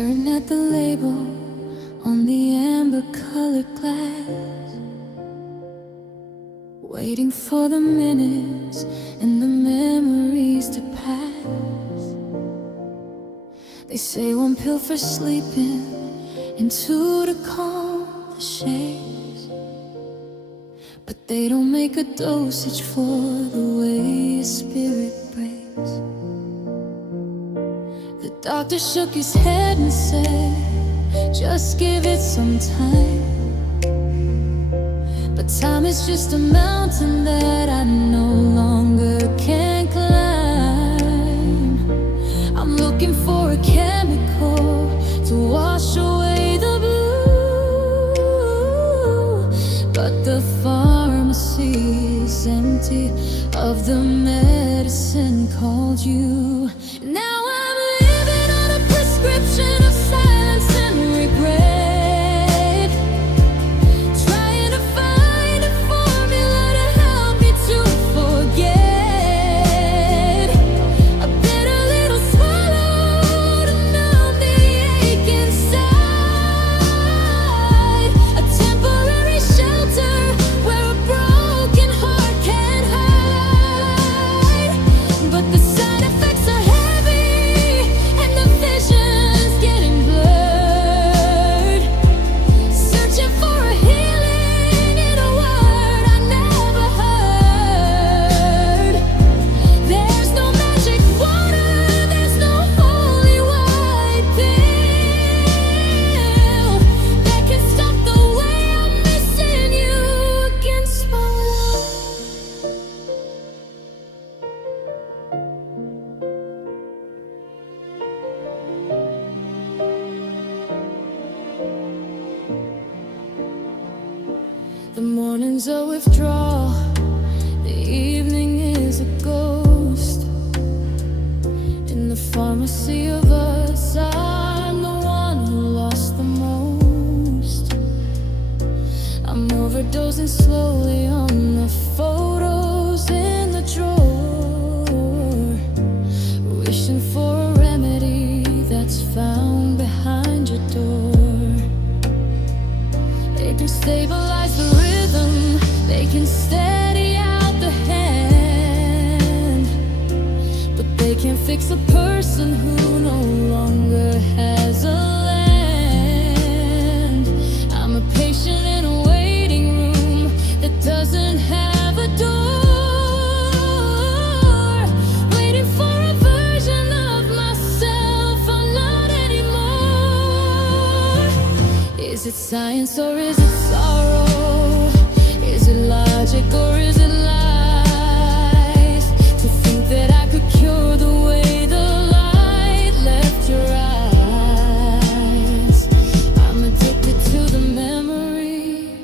staring at the label on the amber-colored glass, waiting for the minutes and the memories to pass. They say one pill for sleeping and two to calm the shades, but they don't make a dosage for the way your spirit breaks. The doctor shook his head and said, just give it some time. But time is just a mountain that I no longer can climb. I'm looking for a chemical to wash away the blue, but the pharmacy is empty of the medicine called you. Now I'm living on a prescription of silence and regret, trying to find a formula to help me to forget. A bitter little swallow to numb the ache inside, a temporary shelter where a broken heart can hide. But the side effects are heavy and the vision's getting blurred, searching for a healing in a word I never heard. There's no magic water, there's no holy white pill that can stop the way I'm missing you against my will. The morning's a withdrawal, the evening is a ghost. In the pharmacy of us, I'm the one who lost the most. I'm overdosing slowly on the photos in the drawer, wishing for a remedy that's found behind your door. They can stabilize the rhythm, they can steady out the hand, but they can't fix a person who no longer has a land. I'm a patient in a waiting room that doesn't have a door, waiting for a version of myself I'm not anymore. Is it science or is it sorrow? Is it logic or is it lies? To think that I could cure the way the light left your eyes. I'm addicted to the memory,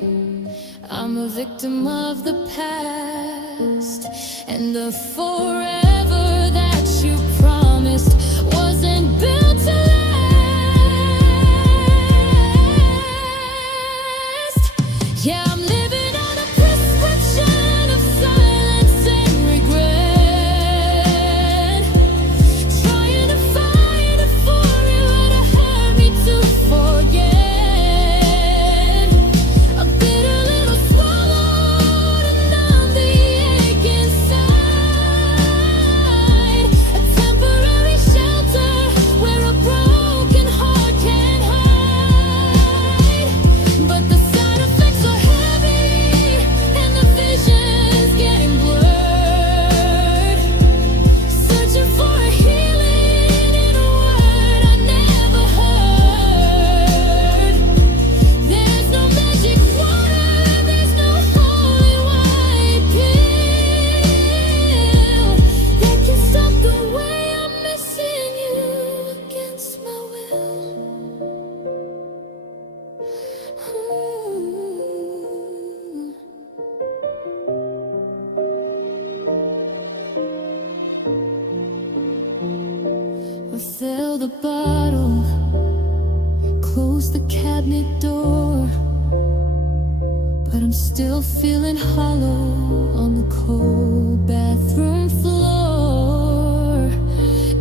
I'm a victim of the past, and the forever that you promised wasn't built to last. Yeah, I'm living on a prescription of silence and regret, trying to find a formula to help me to forget. A bitter little swallow to numb the ache inside, a temporary shelter where a broken heart can hide. But the side effects are heavy and the vision's getting blurred, searching for a healing in a word I never heard. There's no magic water, there's no holy white pill that can stop the way I'm missing you against my will. I fill the bottle, close the cabinet door, but I'm still feeling hollow on the cold bathroom floor.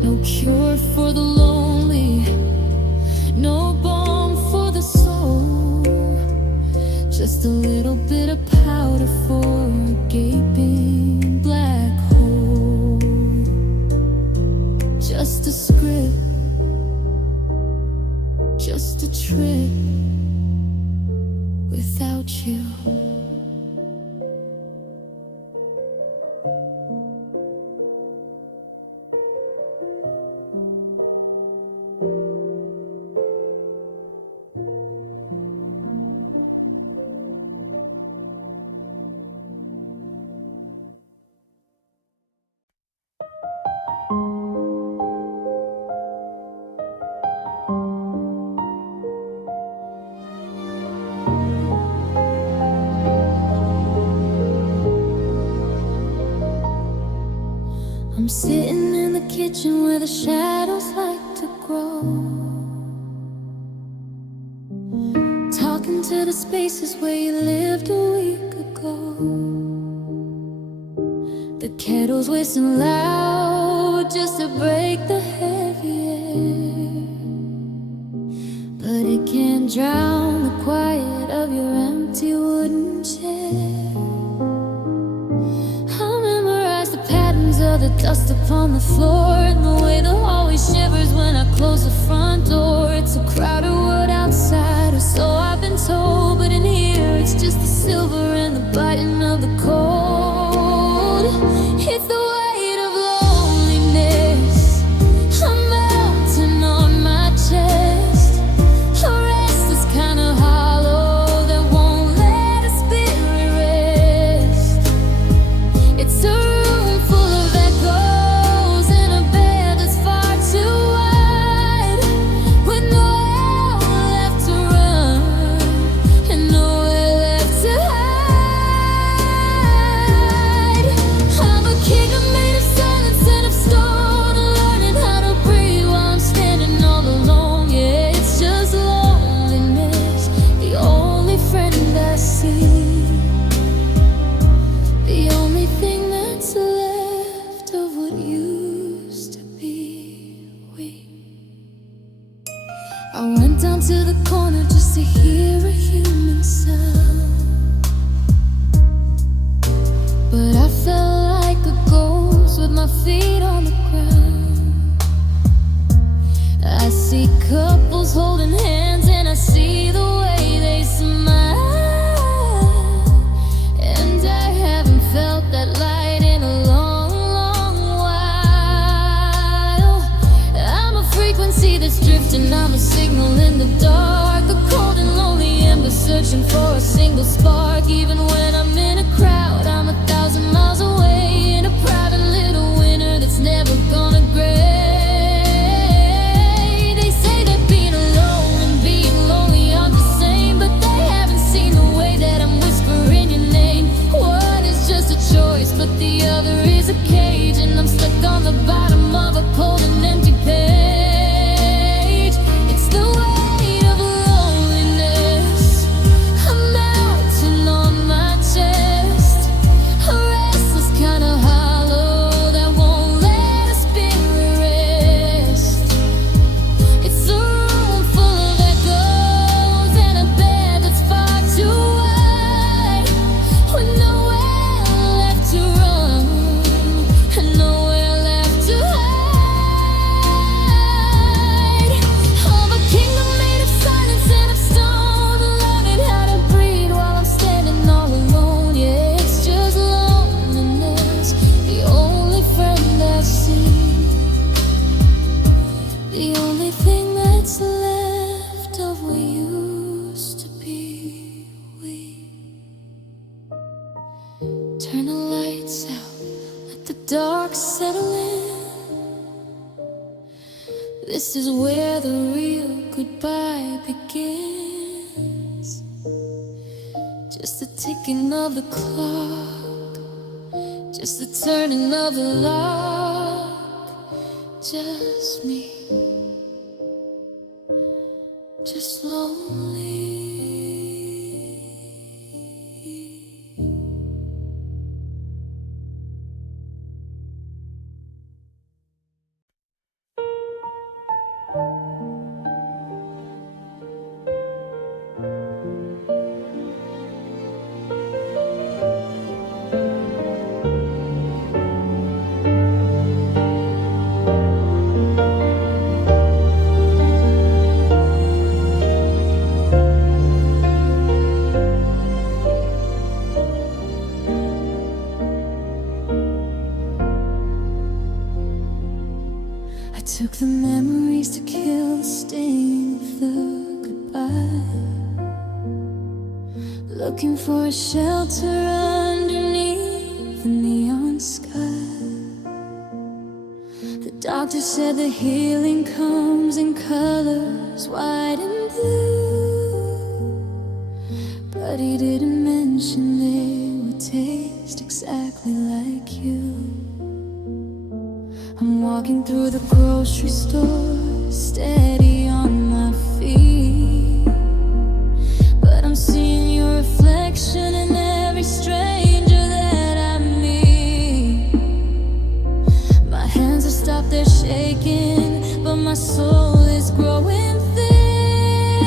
No cure for the lonely, a little bit of powder for a gaping black hole. Just a script, just a trip without you. I'm sitting in the kitchen where the shadows like to grow, talking to the spaces where you lived a week ago. The kettle's whistling loud just to break the heavy air, but it can't drown the quiet of your empty wooden chair. The dust upon the floor and the way the hallway shivers when I close the front door. It's a crowded world outside, or so I've been told, but in here it's just the silver and the biting of the cold. It's the weight of loneliness, a mountain on my chest, a restless kind of hollow that won't let a spirit rest. It's a to the corner just to hear a human sound, but I felt like a ghost with my feet on the ground. I see couples holding hands and I see the way they smile, and I haven't felt that light in a long, long while. I'm a frequency that's drifting, I'm a signal in the dark, a cold and lonely ember searching for a single spark. Even when I'm in a crowd, I'm 1,000 miles away in a private little winter that's never gonna gray. They say that being alone and being lonely aren't the same, but they haven't seen the way that I'm whispering your name. One is just a choice, but the other is a cage, and I'm stuck on the bottom of a cold and empty page. It's the weight of loneliness, a mountain on my chest, a restless kind of hollow that won't let a spirit rest. It's a room full of echoes and a bed that's far too wide, with nowhere left to run and nowhere left to hide. Of a kingdom made of silence and of stone, learning how to breathe while I'm standing all alone. Yeah, it's just loneliness, the only friend I've seen, the only thing that's left of what used to be we. Turn the lights out, let the dark settle in. This is where the real goodbye begins. Just the ticking of the clock, just the turning of the lock. Just me, just lonely. looking for a shelter underneath the neon sky. The doctor said the healing comes in colors white and blue, but he didn't mention they would taste exactly like you. I'm walking through the grocery store, steady on my feet, but I'm seeing your reflection in every stranger that I meet. My hands are stopped, they're shaking, but my soul is growing thin.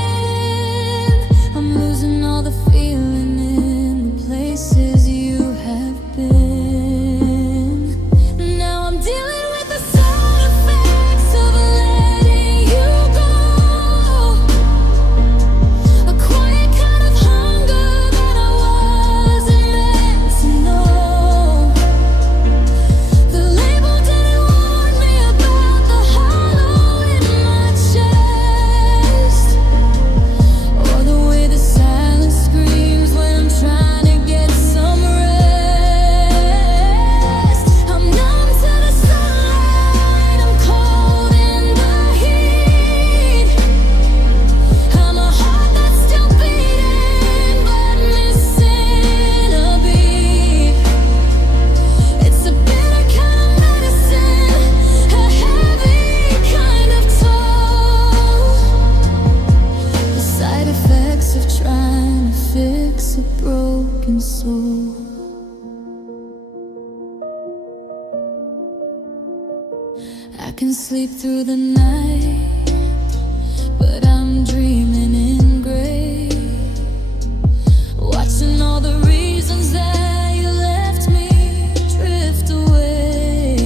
I'm losing all the feeling in the places you have been. Now I'm dealing with the side effects of letting you go. A quiet kind of hunger that I wasn't meant to know. The label didn't warn me about the hollow in my chest, or the way the silence screams when I'm trying to get some rest. I'm numb to the sunlight, I'm cold in the heat. I'm a heart that's still beating but missing a beat. It's a bitter kind of medicine, a heavy kind of toll. The side effects of trying to fix a broken soul. I can sleep through the night, but I'm dreaming in gray, watching all the reasons that you left me drift away.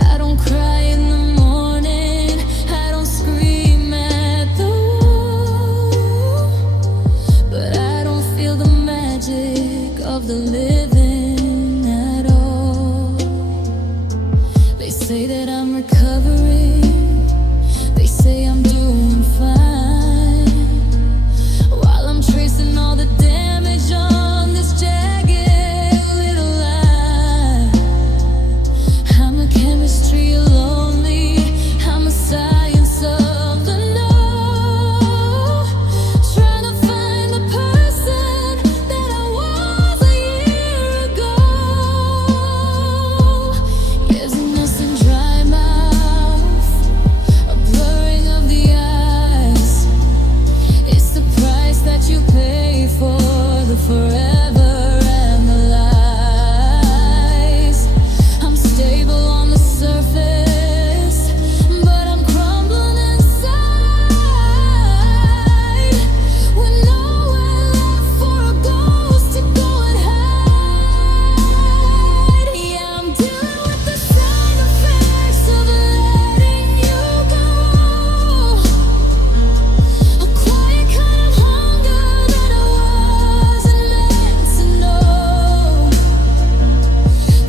I don't cry in the morning, I don't scream at the wall, but I don't feel the magic of the living at all. They say that I'm recovering, they say I'm doing fine, while I'm tracing all the damage on this jagged little line. I'm a chemistry of lonely, I'm a science of the no, trying to find the person that I was a year ago. Dizziness and dry mouth, a blurring of the eyes. It's the price that you pay for the forever and the lies. I'm stable on the surface, but I'm crumbling inside, with nowhere left for a ghost to go and hide. Yeah, I'm dealing with the side effects of letting you go. A quiet kind of hunger that I wasn't meant to know.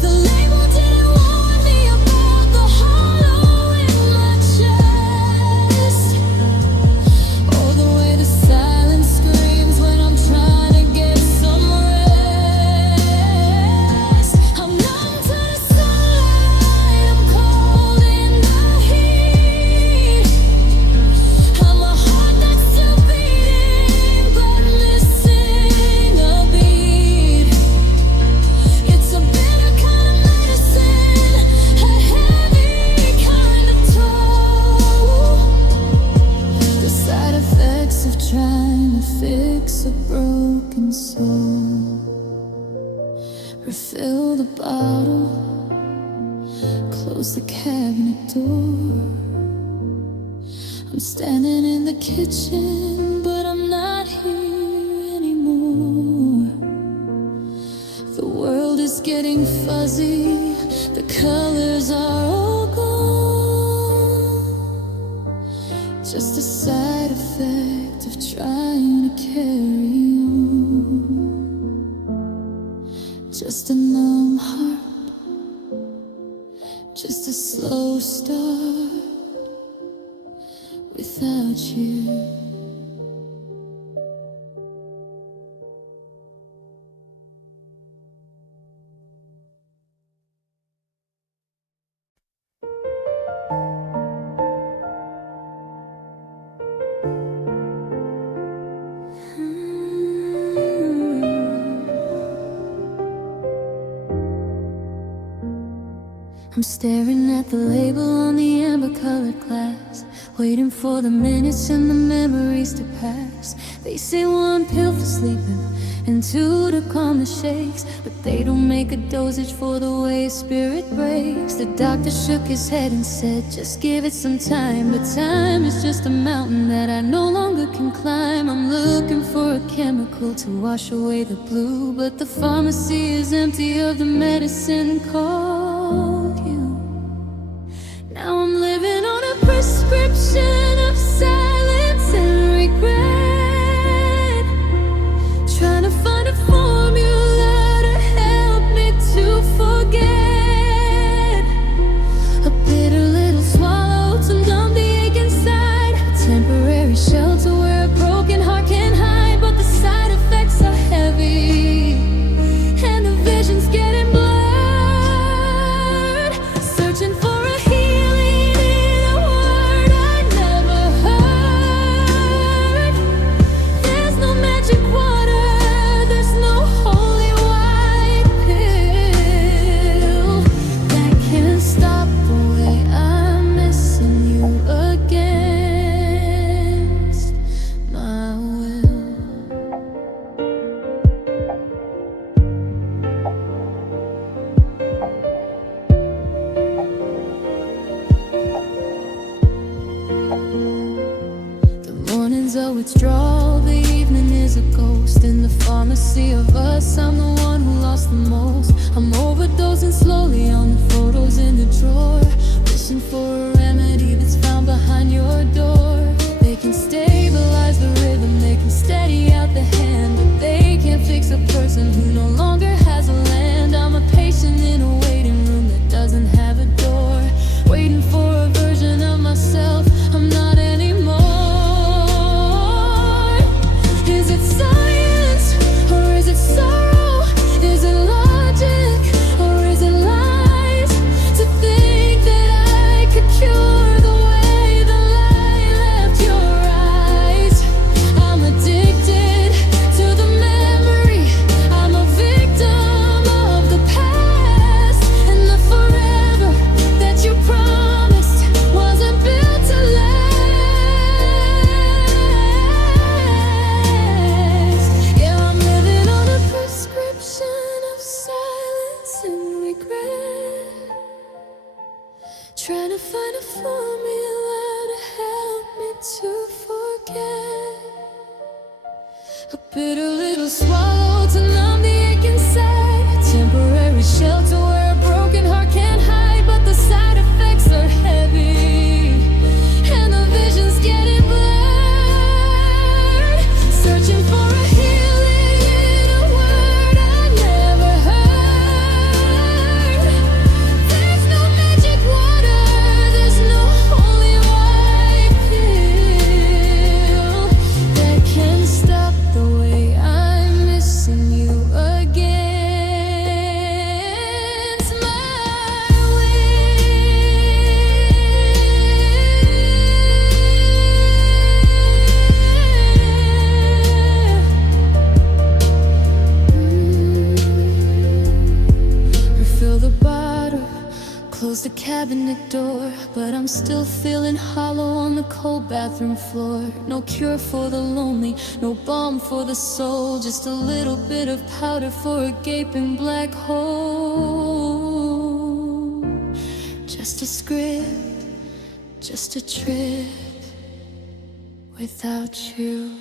The label didn't warn me about the hollow in my chest, or the way the silence screams when I'm trying to get some rest. I'm numb to the sunlight, I'm cold in the heat. I'm a heart that's still beating but missing a beat. It's a bitter kind of medicine, a heavy kind of toll. The side effects of trying to fix a broken soul. Refill the bottle, close the cabinet door. I'm standing in the kitchen, but I'm not here anymore. The world is getting fuzzy, the colors are all gone. Just a side effect of trying to carry on. Just a numb heart, just a slow start without you. I'm staring at the label on the amber-colored glass, waiting for the minutes and the memories to pass. They say 1 pill for sleeping and 2 to calm the shakes, but they don't make a dosage for the way a spirit breaks. The doctor shook his head and said, just give it some time. But time is just a mountain that I no longer can climb. I'm looking for a chemical to wash away the blue, but the pharmacy is empty of the medicine called you. Now I'm living on a prescription of silence and regret, trying to find a formula to help me to forget. A bitter little swallow to numb the ache inside, a temporary shelter where a broken heart can hide. But the side effects are heavy and the vision's getting blurred, searching for a healing in a word I never heard. There's no magic water, there's no holy white pill that can stop the way I'm missing you against my will. The morning's a withdrawal, the evening is a ghost. In the pharmacy of us, I'm the one who lost the most. I'm overdosing slowly on the photos in the drawer, wishing for a remedy that's found behind your door. They can stabilize the rhythm, they can steady out the hand, but they can't fix a person who no longer has a land. I'm a patient in a waiting room that doesn't have a door, waiting for a version of myself I'm not anymore. Is it science or is it sorrow? Is it logic or is it lies? To think that I could cure the way the light left your eyes. I'm addicted to the memory, I'm a victim of the past, and the forever that you promised wasn't built to last. Yeah, I'm living on a prescription of silence and regret, trying to find a formula to help me to forget. A bitter little swallow to numb the ache inside, a temporary shelter where a broken heart can't hide. But the side effects are heavy and the vision's getting blurred, searching for a healing in a word I never heard. There's no magic water, there's no holy white pill that can stop the way I'm missing you against my will. Refill the bottle, close the cabinet door, but I'm still feeling hollow on the cold bathroom floor. No cure for the lonely, no balm for the soul, just a little bit of powder for a gaping black hole. Just a script, just a trip without you.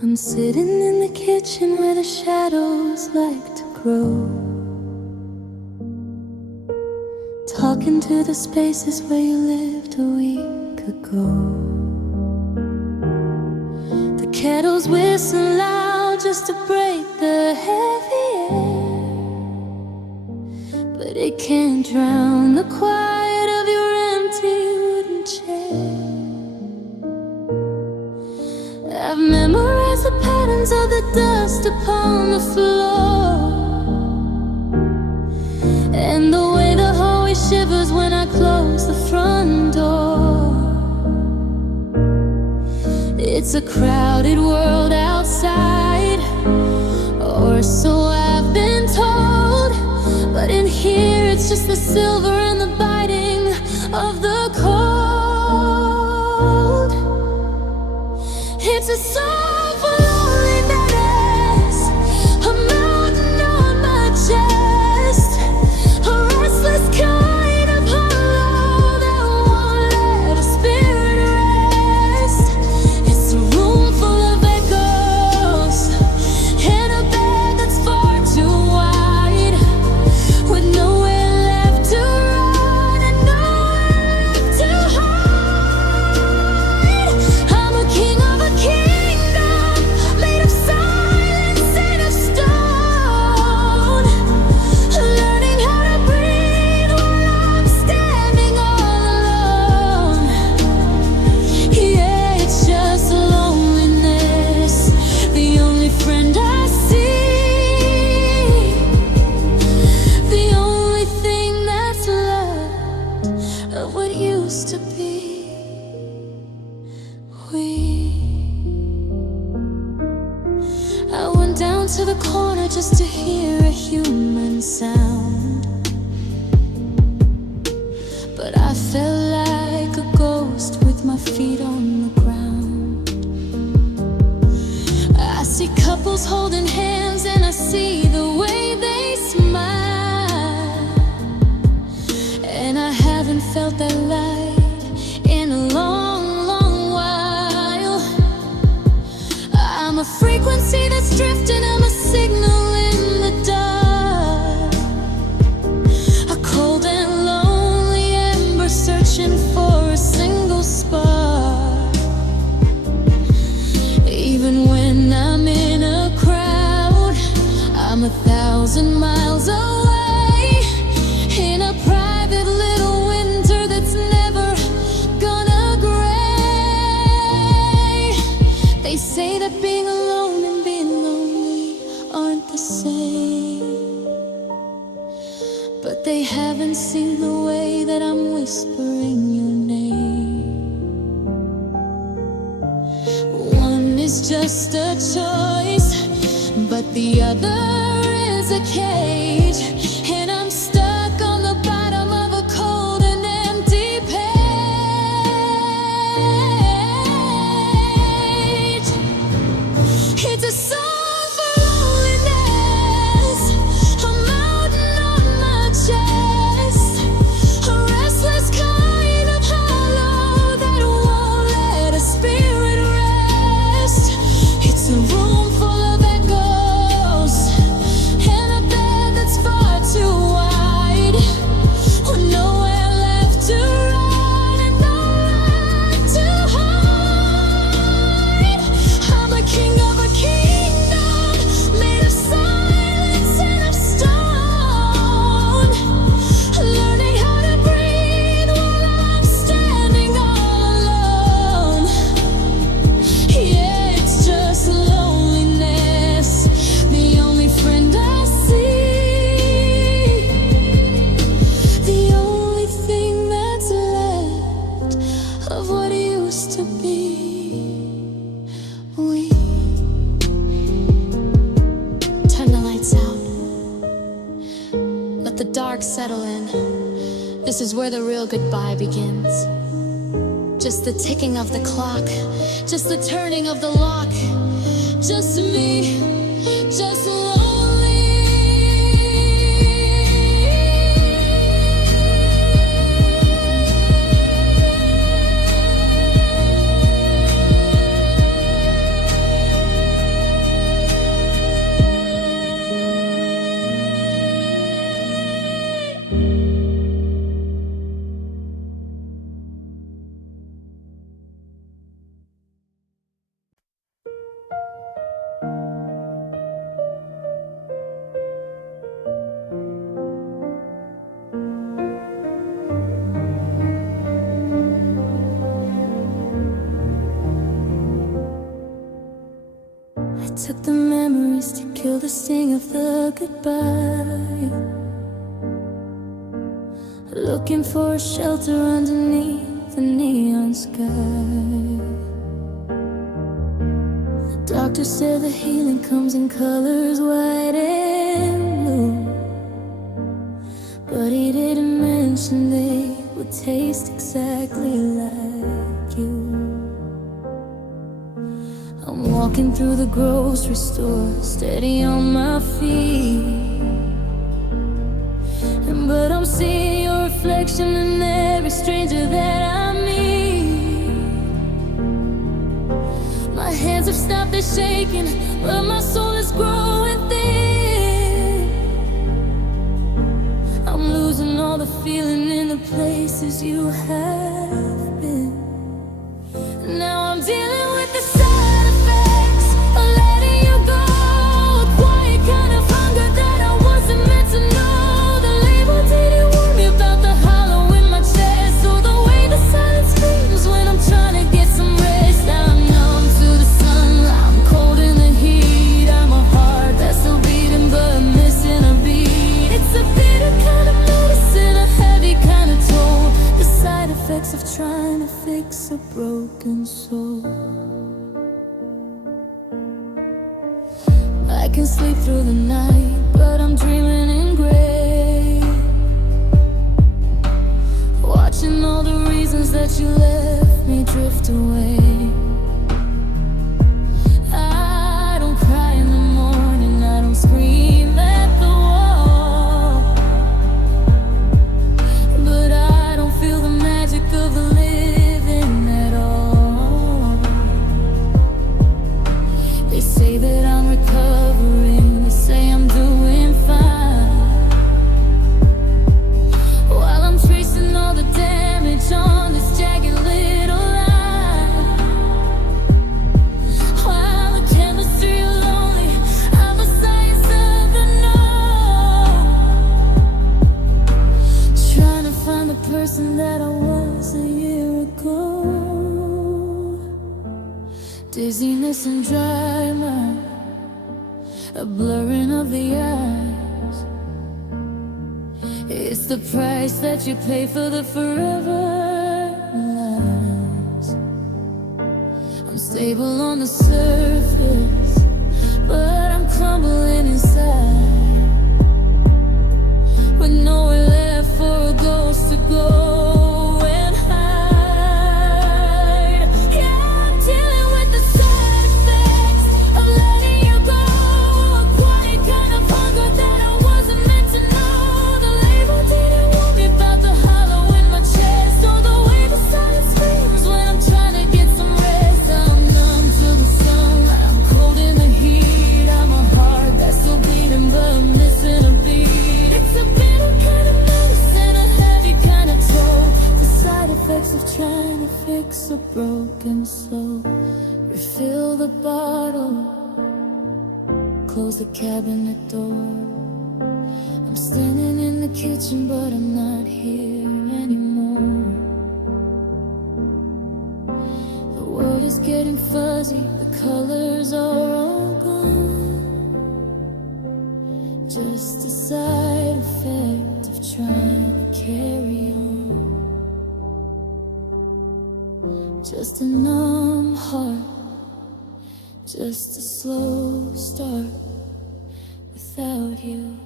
I'm sitting in the kitchen where the shadows like to grow, talking to the spaces where you lived a week ago. The kettles whistle loud just to break the heavy air, but it can't drown the quiet of your empty wooden chair. I've memorized the patterns of the dust upon the floor, It's a crowded world outside, or so I've been told. But in here it's just the silver and the biting of the cold. It's a song for loneliness, a mountain on my chest, a restless kind of hollow that won't let a spirit rest. It's a room full of echoes and a bed that's far too wide, with nowhere left to run and nowhere left to hide. I'm a king of a kingdom made of silence and of stone, learning how to breathe while I'm standing all alone. Yeah, it's just loneliness, the only friend I see, the only thing that's left of what used to be. I went down to the corner just to hear a human sound, but I felt like a ghost with my feet on the ground. I see couples holding hands and I see the way they smile, and I haven't felt that light in a long, long while. I'm a frequency that's drifting, I'm a signal in the dark, a cold and lonely ember searching for a single spark. Even when I'm in a crowd, I'm 1,000 miles away, in a private little winter that's never gonna gray. They say that being alone and being lonely aren't the same, but they haven't seen the way that I'm whispering your name. One is just a choice, but the other is a cage, and I'm stuck on the bottom of a cold and empty page. It's a song for loneliness, a mountain on my chest, a restless kind of hollow that won't let a spirit rest. It's a room full of echoes and a bed that's far too wide, with nowhere left to run and nowhere to hide. I'm a king of a kingdom made of silence and of stone, learning how to breathe while I'm standing all alone. Yeah, it's just loneliness, the only friend I see, the only thing that's left of what used to be. We turn the lights out, let the dark settle in. This is where the real goodbye begins. Just the ticking of the clock, just the turning of the lock, just me, just lonely. Took the memories to kill the sting of the goodbye, looking for a shelter underneath the neon sky. doctor said the healing comes in colors white and blue, but he didn't mention they would taste exactly like you. I'm walking through the grocery store, steady on my feet, but I'm seeing your reflection in every stranger that I meet. My hands have stopped their shaking, but my soul is growing thin. I'm losing all the feeling in the places you have been. Now I'm dealing with the side effects of letting you go, a quiet kind of hunger that I wasn't meant to know. The label didn't warn me about the hollow in my chest, or the way the silence screams when I'm trying to get some rest. I'm numb to the sunlight, I'm cold in the heat. I'm a heart that's still beating but missing a beat. It's a bitter kind of medicine, a heavy kind of toll, the side effects of trying to fix a broken soul. I can sleep through the night, but I'm dreaming in gray, watching all the reasons that you left me drift away. I don't cry in the morning, I don't scream at the wall, but I don't feel the magic of the living at all. They say that I'm recovering, they say I'm doing fine, while I'm tracing all the damage on this jagged little line. While the chemistry is lonely, I'm a science of the known, trying to find the person that I was a year ago. Dizziness and dry mind, a blurring of the eyes. It's the price that you pay for the forever lies. I'm stable on the surface, but I'm crumbling inside, with nowhere left for a ghost to go and hide. Yeah, I'm dealing with the side effects of letting you go, a quiet kind of hunger that I wasn't meant to know. The label didn't warn me about the hollow in my chest, or the way the silence screams when I'm trying to get some rest. I'm numb to the sunlight, I'm cold in the heat. I'm a heart that's still beating but missing a beat. It's a bitter kind of medicine, a heavy kind of toll, the side effects of trying to fix a broken soul. Refill the bottle, close the cabinet door. I'm standing in the kitchen, but I'm not here anymore. The world is getting fuzzy, the colors are all gone. Just a side effect of trying to carry on. Just a numb heart, just a slow start without you.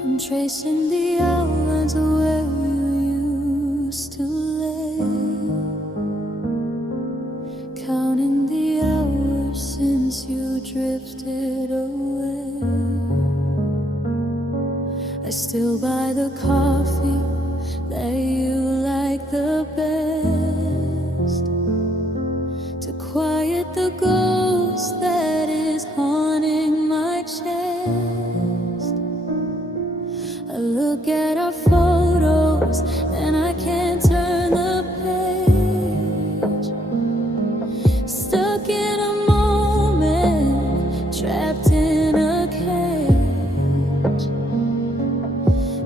I'm tracing the outlines of where you used to lay, counting the hours since you drifted away. I still buy the coffee that you like the best, to quiet the ghost that is haunting my chest. I look at our photos and I can't turn the page, stuck in a moment, trapped in a cage.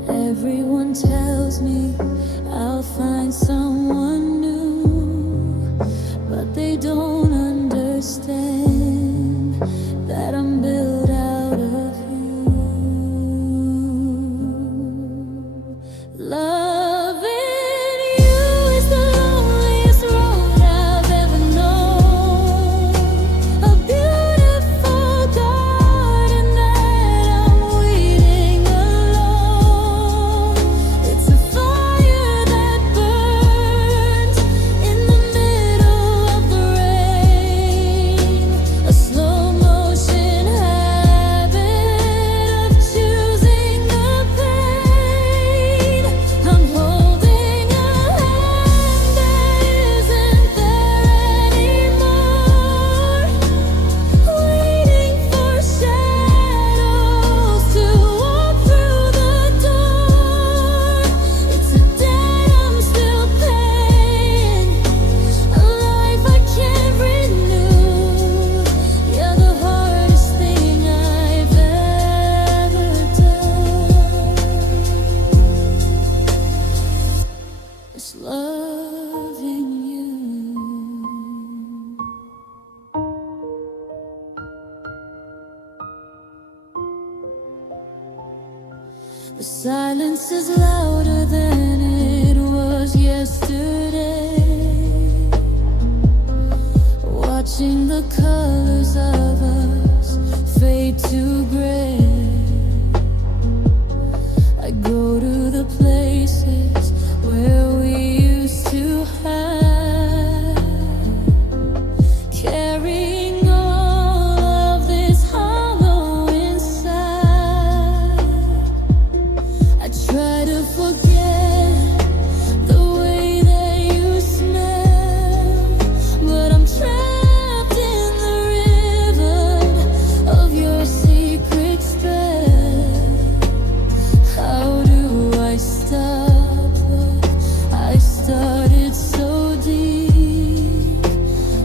Everyone tells me I'll find someone new, but they don't understand that I'm built out of you. Loving you is the loneliest road I've ever known. A beautiful garden that I'm weeding alone. It's a fire that burns in the middle of the rain. A slow motion habit of choosing the pain. I'm holding a hand that isn't there anymore. Waiting for shadows to walk through the door. It's a debt I'm still paying, a life I can't renew. You're the hardest thing I've ever done. It's loving you. The silence is louder than it was yesterday. Watching the colors of us fade to gray. I go to the places where we used to hide, carrying all of this hollow inside. I try to forget the way that you smell, but I'm trapped in the rhythm of your secret spell. How do I stop what I started so deep,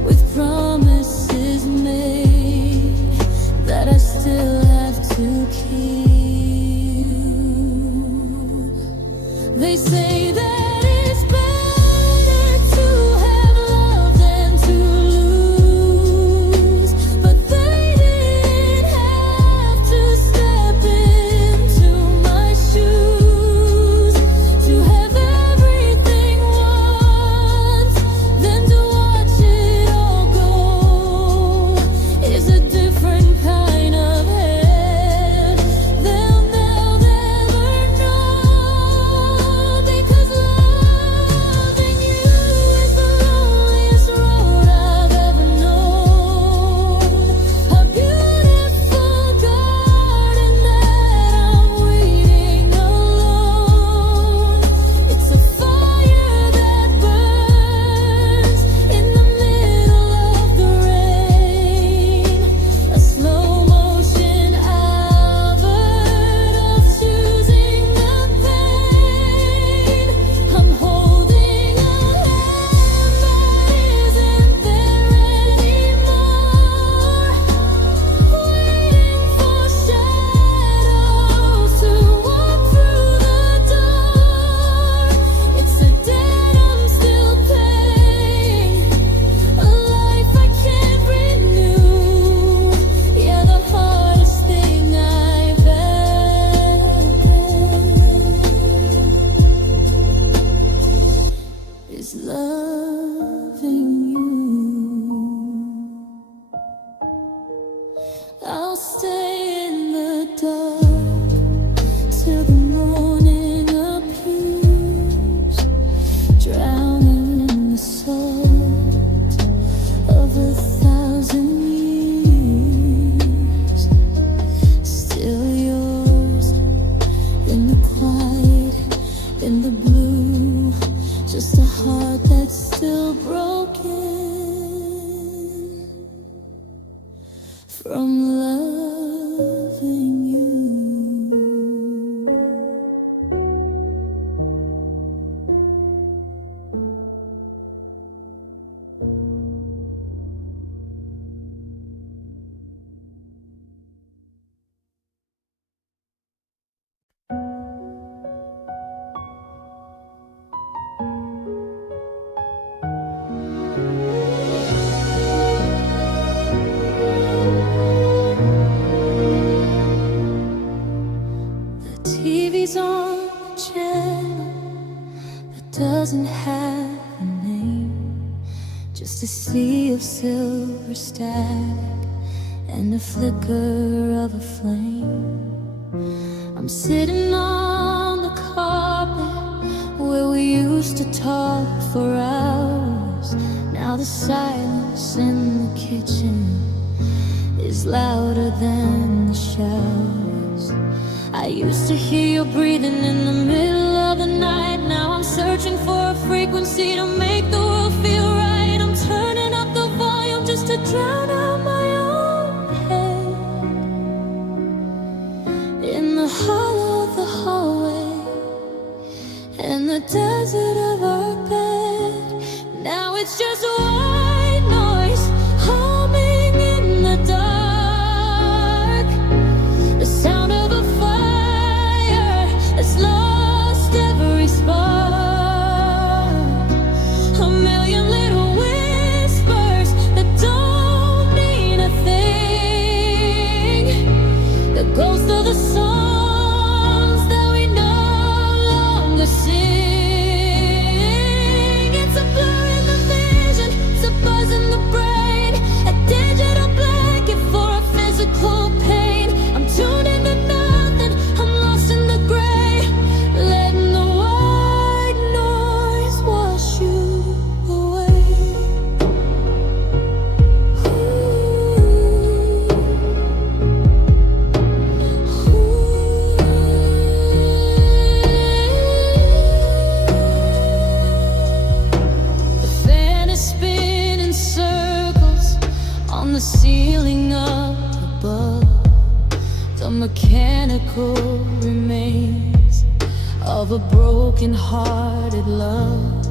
with promises made that I still have to keep? They say that it's better to have loved than to lose, but they didn't have to step into my shoes. To have everything once, then to watch it all go, is a different kind of hell. They'll never know, because on the channel that doesn't have a name, just a sea of silver static and a flicker of a flame. I'm sitting on the carpet where we used to talk for hours. Now the silence in the kitchen is louder than the showers. I used to hear you breathing in the middle of the night. Now I'm searching for a frequency to make the world feel right. I'm turning up the volume just to drown out my own head. In the hollow of the hallway and the desert of our bed, now it's just white noise humming in the dark. The sound of a fire that's lost every spark. A million little whispers that don't mean a thing. The ghost of the songs that we no longer sing. It's a blur in the vision, it's a buzz in the brain, a digital blanket for a physical pain. I'm tuned into nothing, I'm lost in the gray, letting the white noise wash you away. The fan is spinning circles on the ceiling up above. The mechanical remains of a broken-hearted love.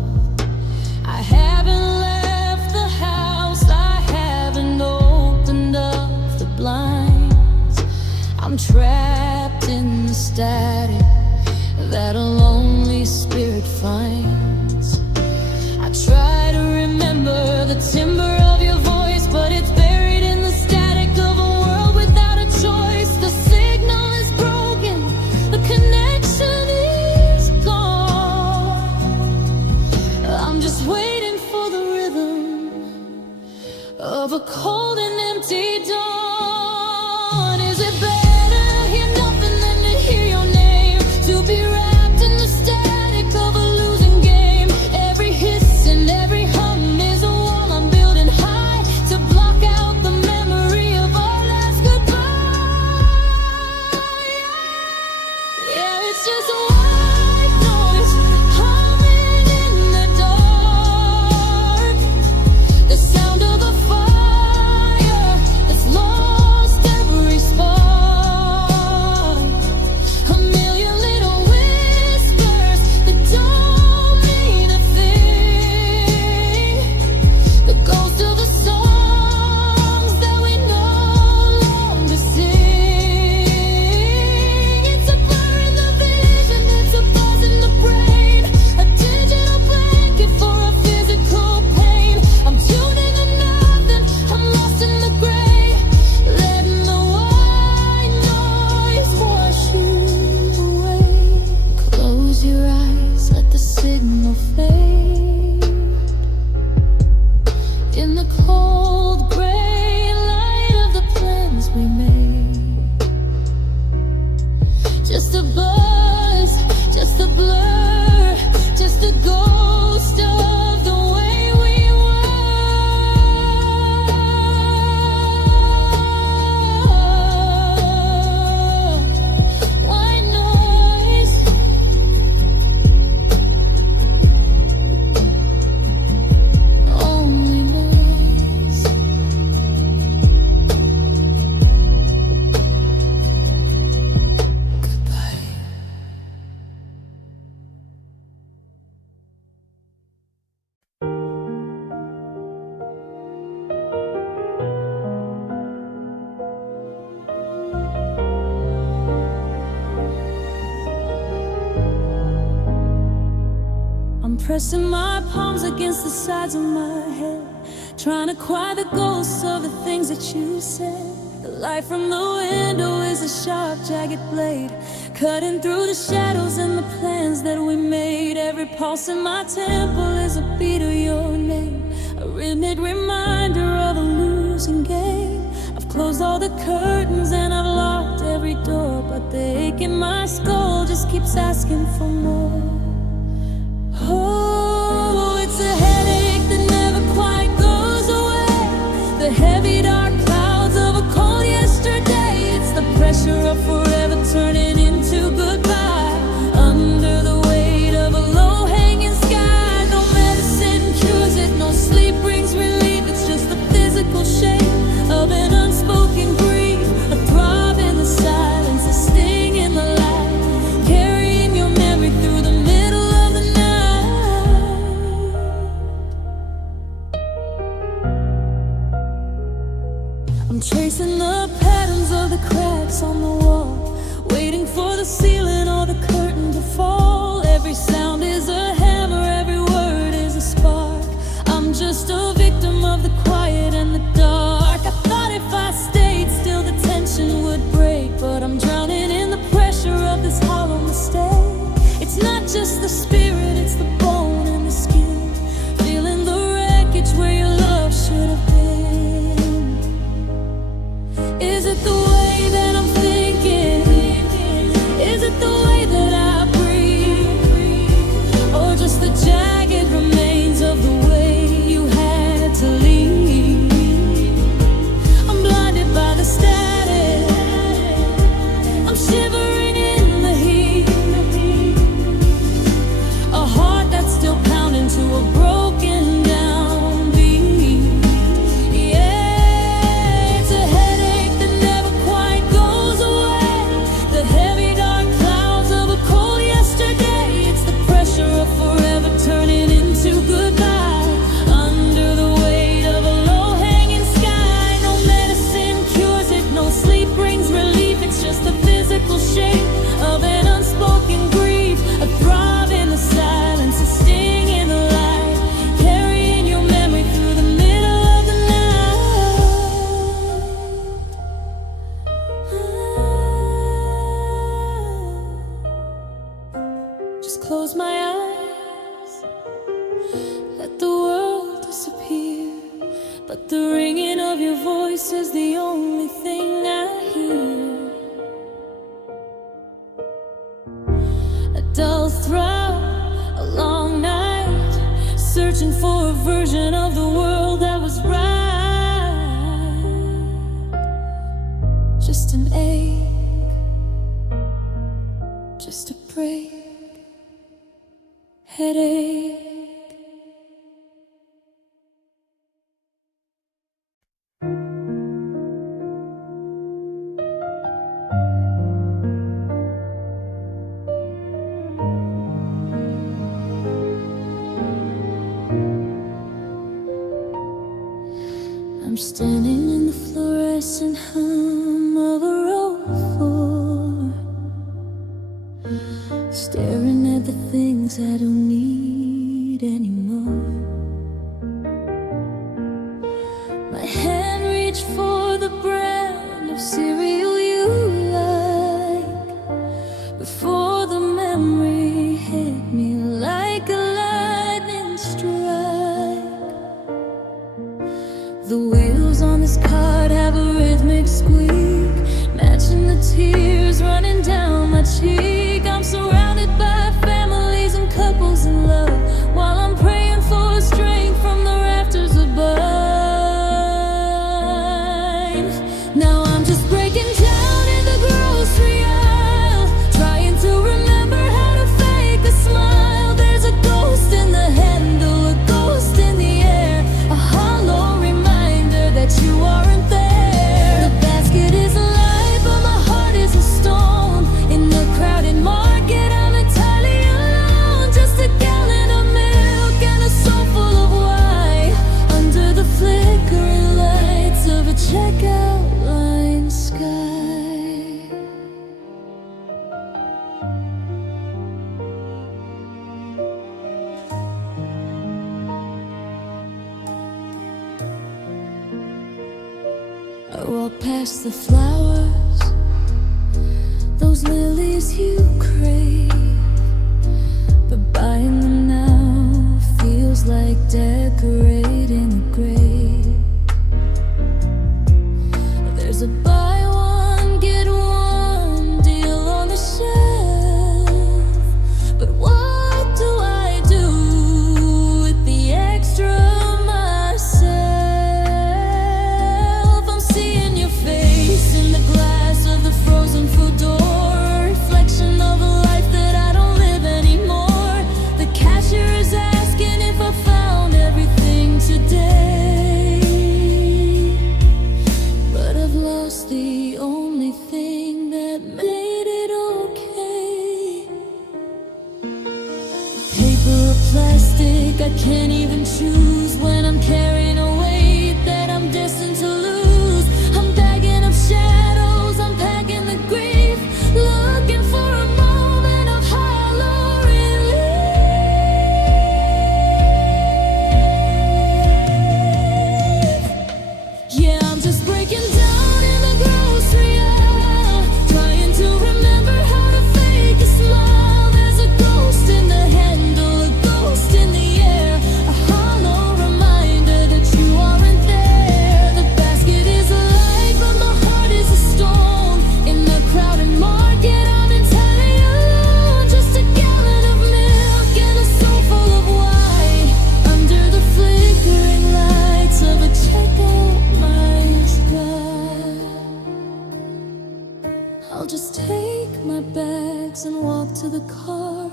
I haven't left the house, I haven't opened up the blinds. I'm trapped in the static that a lonely spirit finds. I try to remember the timbre of your voice, but it's buried in the static of a world without a choice. The signal is broken, the connection is gone. I'm just waiting for the rhythm of a cold and empty dawn. Is it better to hear nothing than to hear your name? To be wrapped in the static of a losing game. Every hiss and every hum is a wall I'm building high to block out the memory of our last goodbye. Yeah, it's just white noise humming in the dark. The sound of a fire that's lost every spark. A million little whispers that don't mean a thing. The ghost of the songs that we no longer sing. It's a blur in the vision, it's a buzz in the brain, a digital blanket for a physical pain. I'm tuning to nothing, I'm lost in the gray, letting the white noise wash you away. Close your eyes, let the signal fade. In the cold gray light of the plans we made. Just a buzz, just a blur, just a ghost of the way we were. White noise. Only noise. Goodbye. I'm pressing my palms against the sides of my head, trying to quiet the ghosts of the things that you said. The light from the window is a sharp, jagged blade, Cutting through the shadows and the plans that we made. Every pulse in my temple is a beat of your name, a rhythmic reminder of a losing game. I've closed all the curtains and I've locked every door, but the ache in my skull just keeps asking for more. Oh, it's a headache that never quite goes away, the heavy dark clouds of a cold yesterday. It's the pressure of forever turning into goodbye, under the weight of a low-hanging sky. No medicine cures it, no sleep brings relief. It's just the physical shape of an unspoken grief, a throb in the silence, a sting in the light, carrying your memory through the middle of the night. I'm tracing the patterns of the cracks on the wall, waiting for the ceiling or the curtain to fall. Every sound is a hammer, every word is a spark. I'm just a victim of the quiet and the dark. I thought if I stayed still the tension would break, but I'm drowning in the pressure of this hollow mistake. It's not just the spirit, it's the bone and the skin, feeling the wreckage where your love should have been. Is it the way that I'm thinking? Is it the way that I breathe? Or just the jagged remains of the way you had to leave? I'm blinded by the static, I'm shivering in the heat, a heart that's still pounding to a broken down beat. Yeah, it's a headache that never quite goes away, the heavy dark clouds of a cold yesterday. It's the pressure of forever turning into goodbye, under the weight of a low-hanging sky. No medicine cures it, no sleep brings relief. It's just the physical shape of an unspoken grief, a throb in the silence, a sting in the light, carrying your memory through the middle of the night. Just close my eyes, let the world disappear, but the ringing of your voice is the only thing I hear. A dull throb, a long night, searching for a version of the world that was right. Just an ache, just a break, headache. I'm standing in the fluorescent hum of a road floor, staring at the things I don't need anymore. My hand reached for the brand of cereal you like, before the memory hit me like a lightning strike. The wheels on this cart have a rhythmic squeak, matching the tears running down my cheek. I'm surrounded by families and couples in love, while I'm praying for strength from the rafters above. Now I'm just breaking down in the grocery aisle, trying to remember how to fake a smile. There's a ghost in the handle, a ghost in the air, a hollow reminder that you aren't there. The basket is alive, but my heart is a stone. In the crowded market, I'm entirely alone. Just a gallon of milk and a soul full of wine, under the flickering lights of a checkout line sky. I walk past the flowers, those lilies memories you crave, but buying them now feels like decorating a grave. There's a buy one, get one deal on the shelf, but what do I do with the extra myself? I'm seeing your face in the glass of the frozen food door, a reflection of a life that I don't live anymore. The cashier is asking if I found everything today, but I've lost the only thing that made it okay. Paper or plastic, I can't even choose when I'm carrying a weight that I'm destined to lose. I'm bagging up shadows, I'm packing the grief, looking for a moment of hollow relief. Yeah, I'm just breaking down in the grocery aisle, trying to remember how to fake a smile. There's a ghost in the handle, a ghost in the air, a hollow reminder that you aren't there. The basket is alive, but my heart is a stone. In the crowded market, I'm entirely alone. Just a gallon of milk and a soul full of wine, under the flickering lights of a checkout mine's back. I'll just take my bags and walk to the car,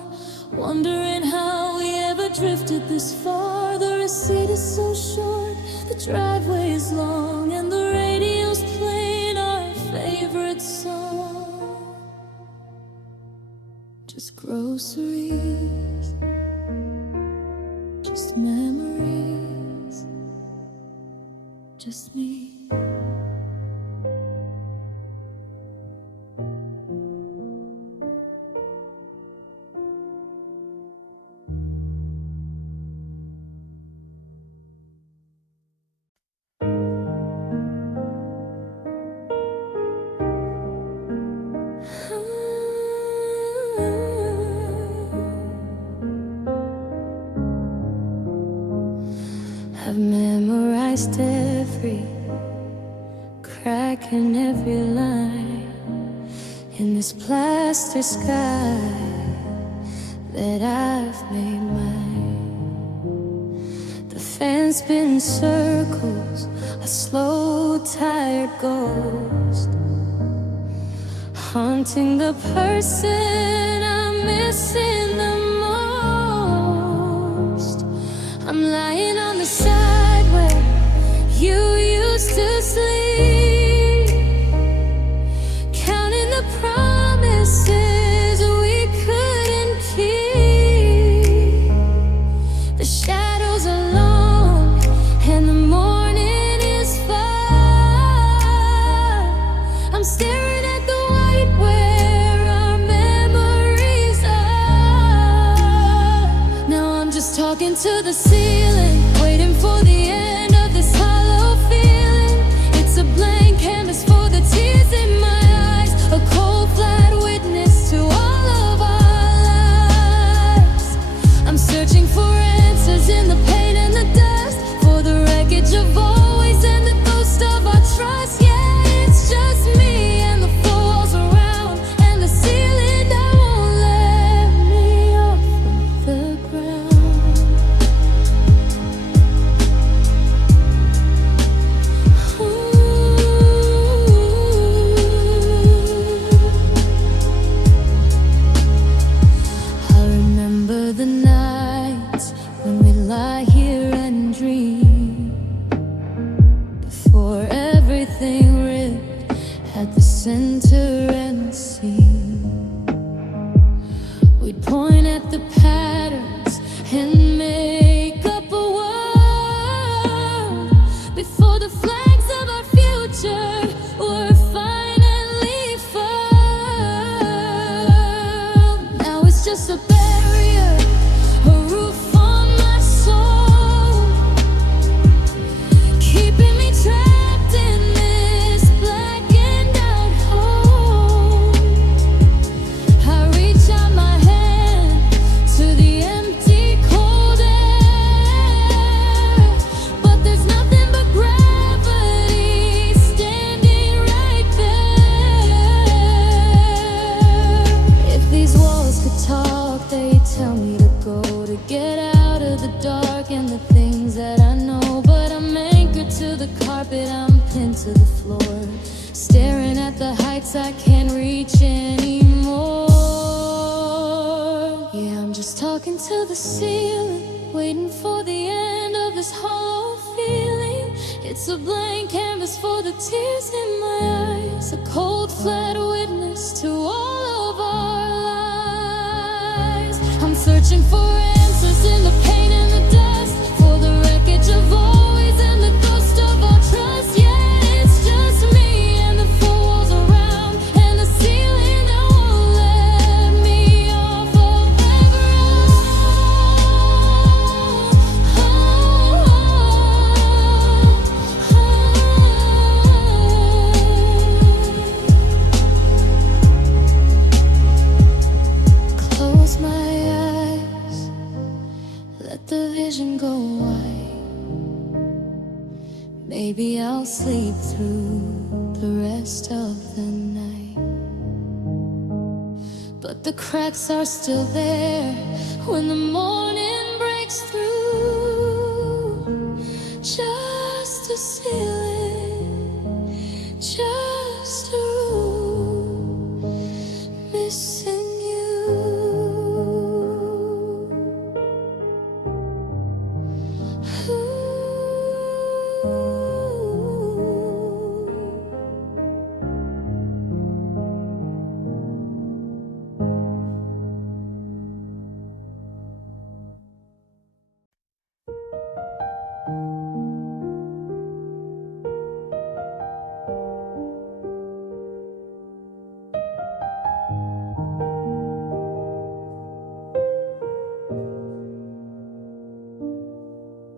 wondering how we ever drifted this far. The receipt is so short, the driveway is long, and the radio's playing our favorite song. Just groceries, just memories, just me. I've memorized every crack and every line in this plaster sky that I've made mine. The fan spin circles, a slow, tired ghost, haunting the person I'm missing the most. I'm lying on the side where you used to sleep, counting the promises we couldn't keep. The shadows are long and the morning is far. I'm staring at the white where our memories are. Now I'm just talking to the ceiling, waiting for the end of this hollow feeling. It's a blank canvas for the tears in my eyes, a cold flat witness to all of our lives. I'm searching for answers in the pain and the dust, for the wreckage of always and the ghost of our trust. Yeah, it's just me and the four walls around and the ceiling that won't let me off of the ground. I remember the nights when we lie here and dream, before everything ripped at the center and seam. We'd point at the patterns and make up a world before the flags of our future were finally furled. Now it's just a barrier, a roof on my soul, keeping me trapped in this blackened out hole. I to get out of the dark and the things that I know, but I'm anchored to the carpet, I'm pinned to the floor, staring at the heights I can't reach anymore. Yeah, I'm just talking to the ceiling, waiting for the end of this hollow feeling. It's a blank canvas for the tears in my eyes, a cold flat witness to all of our lies. I'm searching for answers in the pain and the dust, for the wreckage of always and the ghost of all trust. Yeah, it's just me and the four walls around and the ceiling that won't let me off of Close my eyes, let the vision go wide. Maybe I'll sleep through the rest of the night. But the cracks are still there when the morning breaks through. Just a ceiling, just a room, missing you.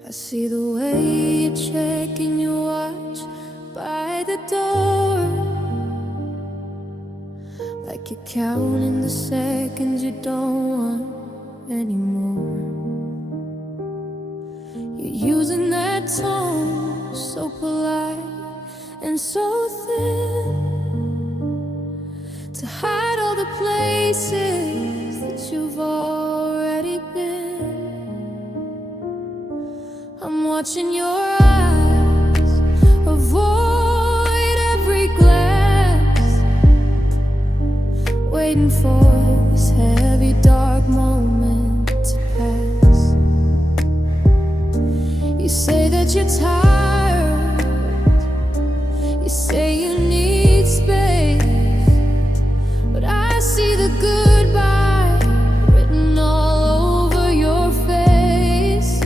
I see the way you're checking your watch by the door, like you're counting the seconds you don't want anymore. You're using that tone, so polite and so thin, to hide all the places that you've already been. I'm watching your eyes avoid every glance, waiting for this heavy dark moment to pass. You say that you're tired, you say you need space, but I see the goodbye written all over your face.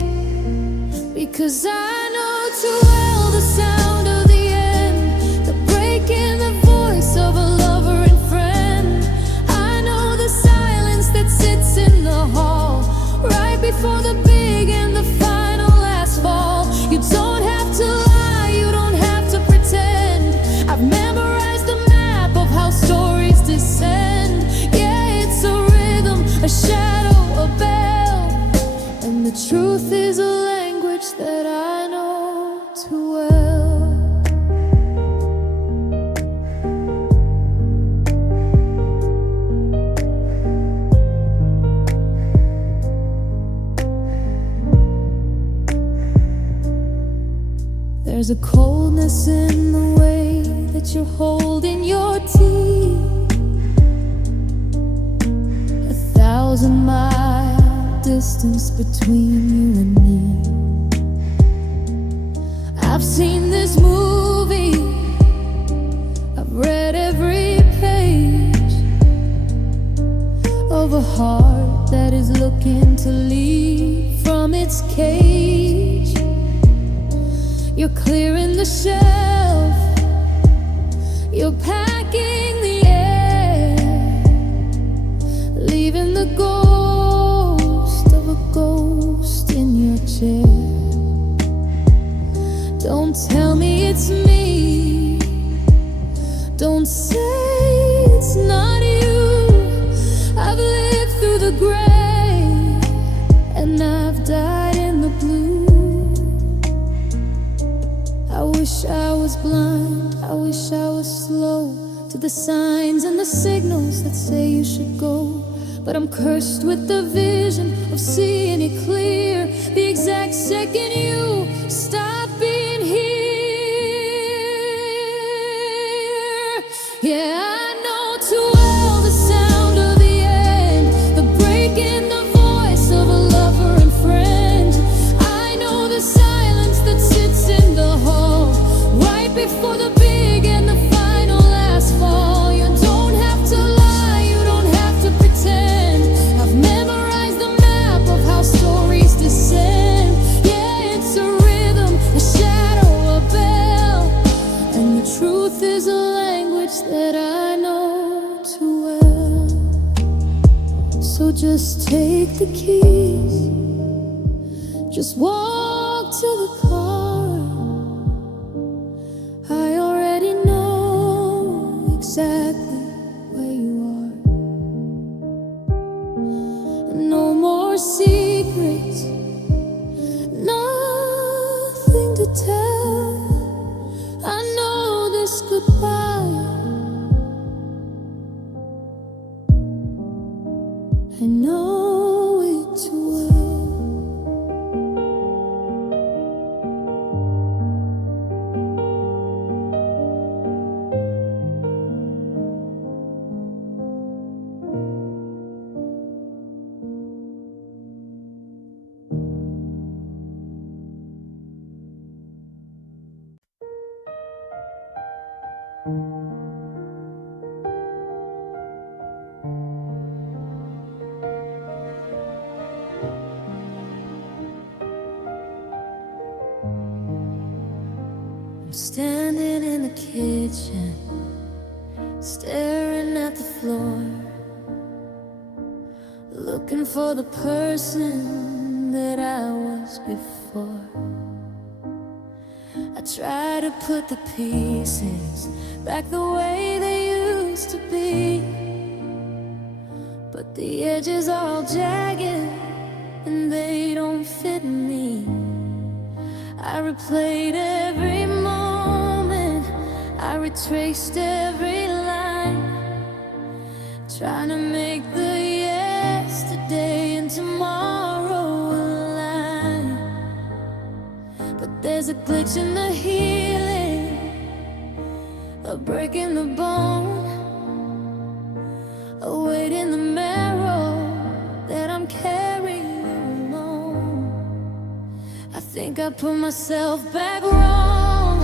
Because I know too well the sound of the end, the break in the voice of a lover and friend. I know the silence that sits in the hall right before the big and the final last fall. You don't have to lie, you don't have to pretend. I've memorized the map of how stories descend. Yeah, it's a rhythm, a shadow, a bell, and the truth is a language that I know too well. There's a coldness in the way that you're holding your tea, 1,000-mile distance between you and me. I've seen this movie, I've read every page of a heart that is looking to leave from its cage. You're clearing the shelf, you're packing the air, leaving the ghost of a ghost in your chair. Don't tell me it's me, don't say it's not you. I've lived through the gray and I've died in the blue. I wish I was blind, I wish I was slow to the signs and the signals that say you should go. but I'm cursed with the vision of seeing it clear. The exact second you stop being here. Yeah, I know too well the sound of the end, the break in the voice of a lover and friend. I know the silence that sits in the hall right before the big and the final last fall. You don't have to lie, you don't have to pretend. I've memorized the map of how stories descend. Yeah, it's a rhythm, a shadow, a bell, and the truth is a language that I know too well. So just take the keys, just walk to the car. I already know exactly where you are. No more secrets, nothing to tell. I know this goodbye, I know it too well. I'm standing in the kitchen, staring at the floor, looking for the person that I was before. I try to put the pieces back the way they used to be, but the edges are all jagged and they don't fit me. I replayed every moment, I retraced every line, trying to make the yesterday and tomorrow align. But there's a glitch in the healing, a break in the bone, a weight in the marrow that I'm carrying alone. I think I put myself back wrong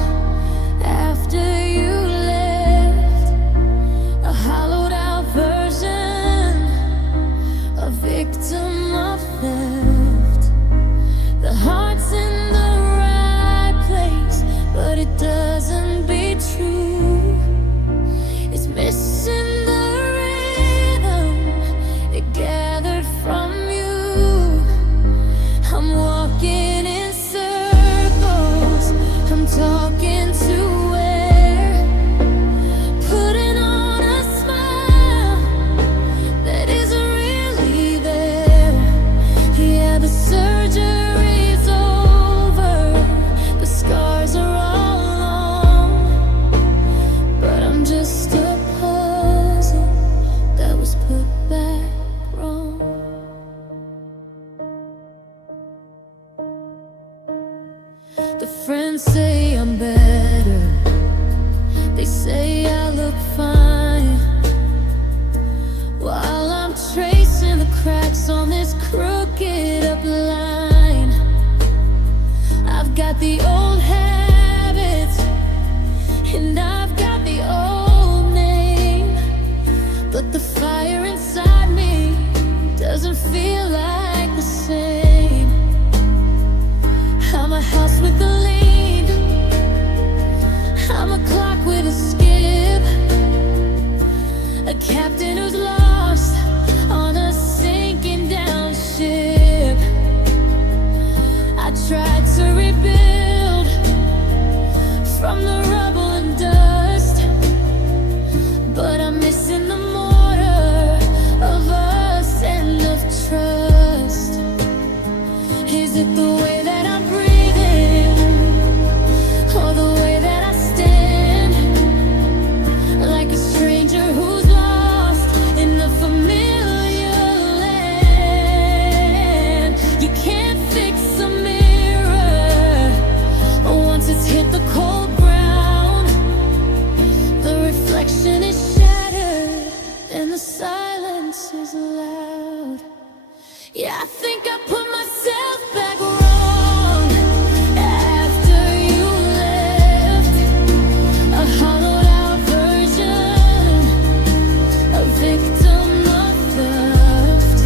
after you left, a hollowed out version, a victim of theft. The heart's in the right place, but it doesn't beat true. It's missing the rhythm it gathered from you. I'm walking in circles, I'm talking to air, putting on a smile that isn't really there. Yeah, the surgery's over, the scars are all long, but I'm just a puzzle that was put back wrong. The friends say I'm better, they say I look fine, while I'm tracing the cracks on this crooked up line. I've got the old habits and I've got the old name, but the fire inside me doesn't feel like the same. I'm a house with a lean, I'm a clock with a skip, a captain who's lost on a sinking down ship. I tried to rebuild from the rubble and dust, but I'm missing the mortar of us and of trust. think I put myself back wrong after you left. A hollowed out version, a victim of theft.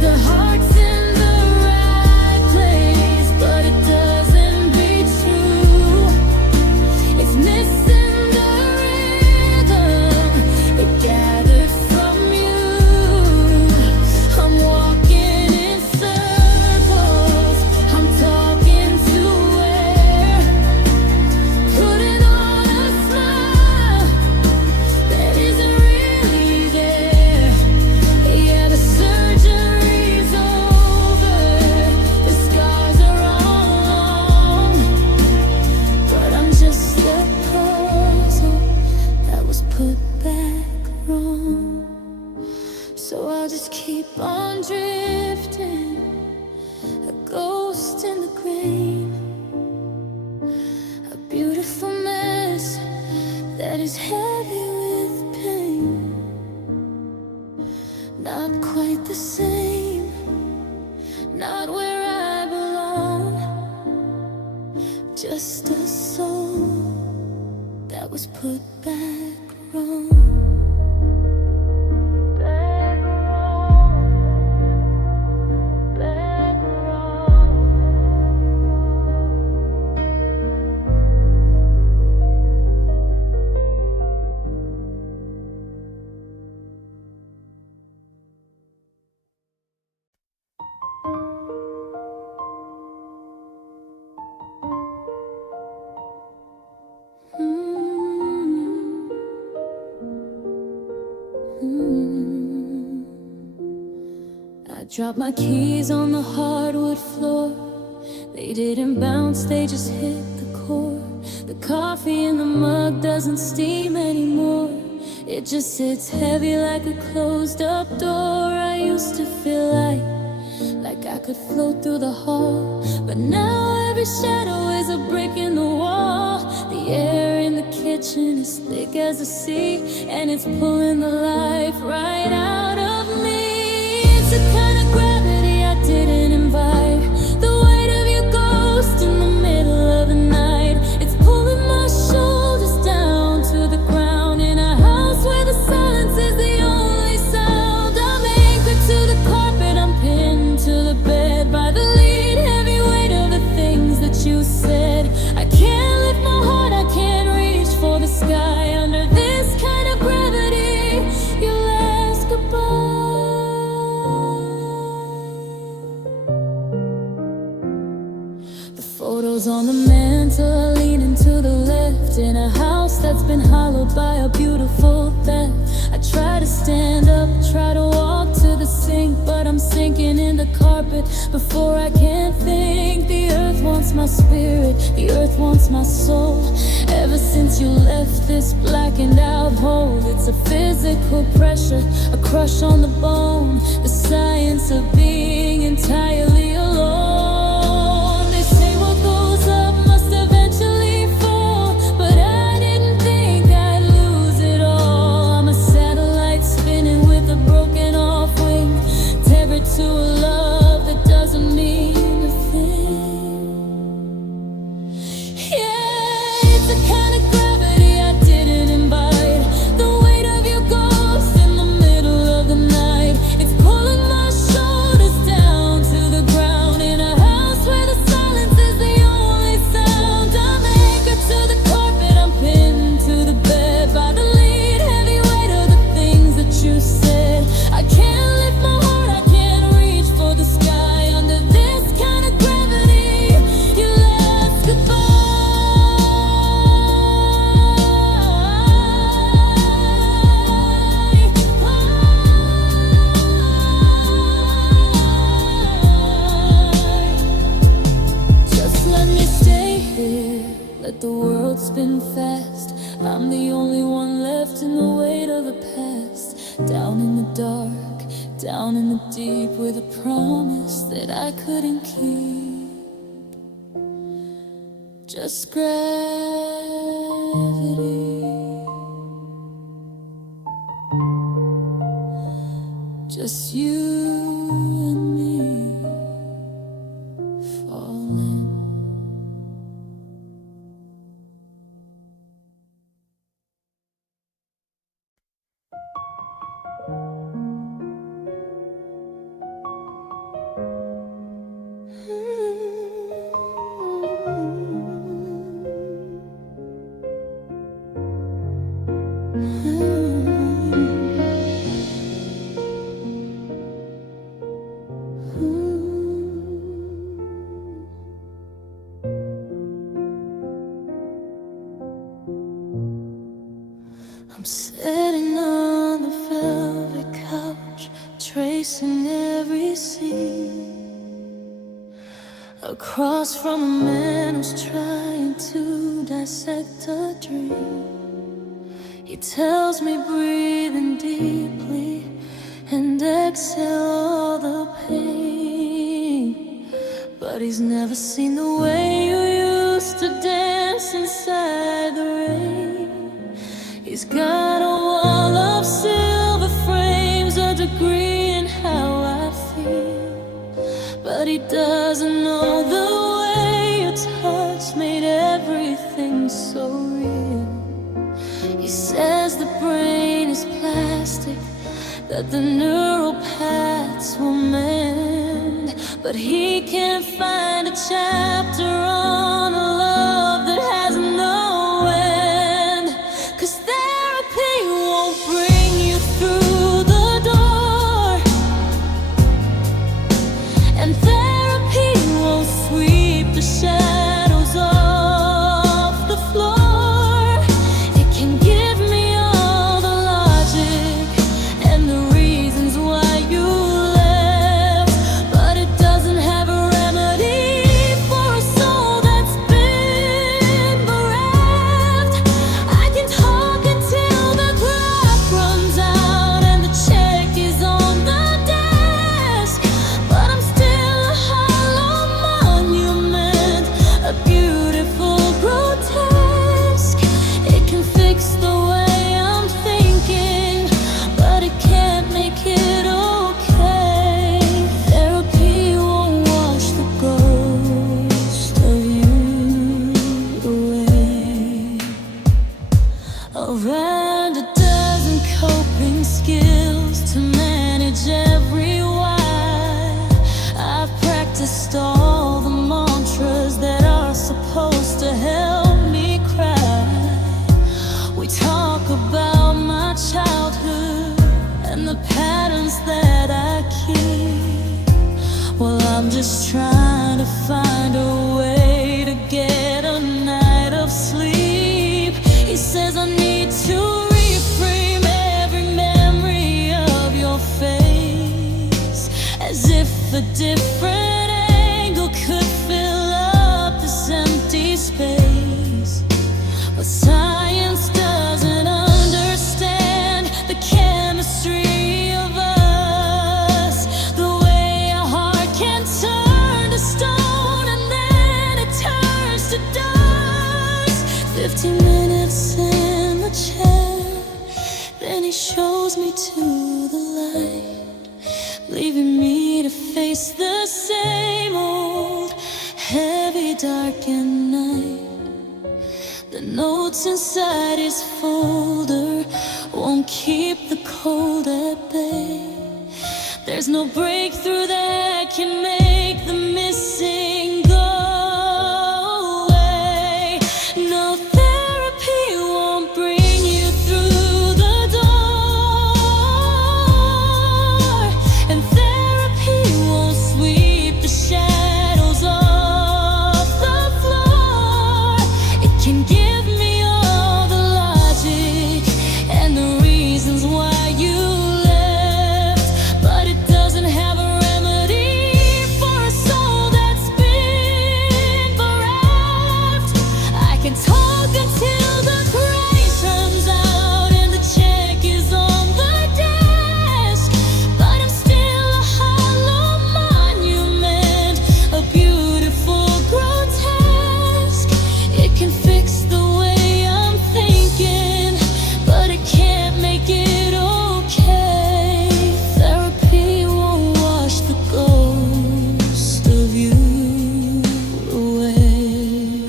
The heart's in the right place, but it doesn't beat true. It's missing the rhythm it gathered from you. I'm walking in circles, I'm talking to air, putting on a smile that isn't really there. Yeah, the surgery's over, the scars are all long, but I'm just a puzzle that was put back wrong. So I'll just keep on drifting, a ghost in the grain, a beautiful mess that is heavy with pain. Not quite the same, not where I belong. Just a soul that was put back wrong. Back wrong, back wrong. I dropped my keys on the hardwood floor. They didn't bounce, they just hit the core. The coffee in the mug doesn't steam anymore. It just sits heavy like a closed up door. I used to feel like I could float through the hall, but now every shadow is a brick in the wall. The air in the kitchen is thick as the sea, and it's pulling the life right out of me. It's a kind of gravity I didn't invite, the weight of your ghost in the middle of the night. It's pulling my shoulders down to the ground in a house where the silence is the only sound. I'm anchored to the carpet, I'm pinned to the bed by the lead, heavy weight of the things that you said. I can't lift my heart, I can't reach for the sky. Under this kind of gravity, you'll ask goodbye. The photos on the mantle, leaning to the left, in a house that's been hollowed by a beautiful theft. I try to stand up, try to walk to the sink, but I'm sinking in the carpet before I can think. The earth wants my spirit, the earth wants my soul. Ever since you left this blackened out hole, it's a physical pressure, a crush on the bone, the science of being entirely alone. They say what goes up must eventually fall, but I didn't think I'd lose it all. I'm a satellite spinning with a broken off wing, tethered to a love that doesn't mean a thing. Yeah, it's a kind of gravity I didn't invite, the weight of your ghost in the middle of the night. It's pulling my shoulders down to the ground in a house where the silence is the only sound. I'm anchored to the carpet, I'm pinned to the bed by the lead, heavy weight of the things that you said. I can't lift my heart, I can't reach for the sky. Under this kind of gravity, you'll ask goodbye. Just let me stay here, let the world spin fast. I'm the only one left in the weight of the past. Down in the dark, down in the deep, with a promise that I couldn't keep. Just gravity, just you and me. I'm sitting on the velvet couch, tracing every scene, across from a man who's trying to dissect a dream. He tells me breathe in deeply and exhale all the pain, but he's never seen the way you used to dance inside the rain. He's got a wall of silver frames, a degree in how I feel, but he doesn't know the way your touch made everything so real. He says the brain is plastic, that the neural paths will mend, but he can't find a chapter on a love that has no end. 'Cause therapy won't bring you through the door, and therapy won't sweep the shadows off the floor. It can give me all the logic and the reasons why you left, but it doesn't have a remedy for a soul that's been bereft. I can talk until the clock runs out and the check is on the desk, but I'm still a hollow monument, a beautiful grotesque. It can fix the way I'm thinking, but it can't make it okay. Therapy won't wash the ghost of you away. Around a dozen coping skills to manage every why. I've practiced all the mantras that are supposed to help me cry. We talk about my childhood and the patterns that I keep. Well, I'm just trying to find a way to get a night of sleep. He says I need to reframe every memory of your face, as if a different angle could fill up this empty space. But science doesn't understand the chemistry of us, the way a heart can turn to stone and then it turns to dust. 15 minutes in the chair, then he shows me to the light, leaving me to face the same old heavy, darkened night. The notes inside his folder won't keep the cold at bay. There's no breakthrough that can make the missing go away. No therapy won't bring you through the door, and therapy won't sweep the shadows off the floor. It can give me all the logic and the reasons why you left, but it doesn't have a remedy for a soul that's been bereft. I can talk until the grace runs out and the check is on the desk, but I'm still a hollow monument, a beautiful grotesque. It can fix the way I'm thinking, but it can't make it okay. Therapy won't wash the ghost of you away.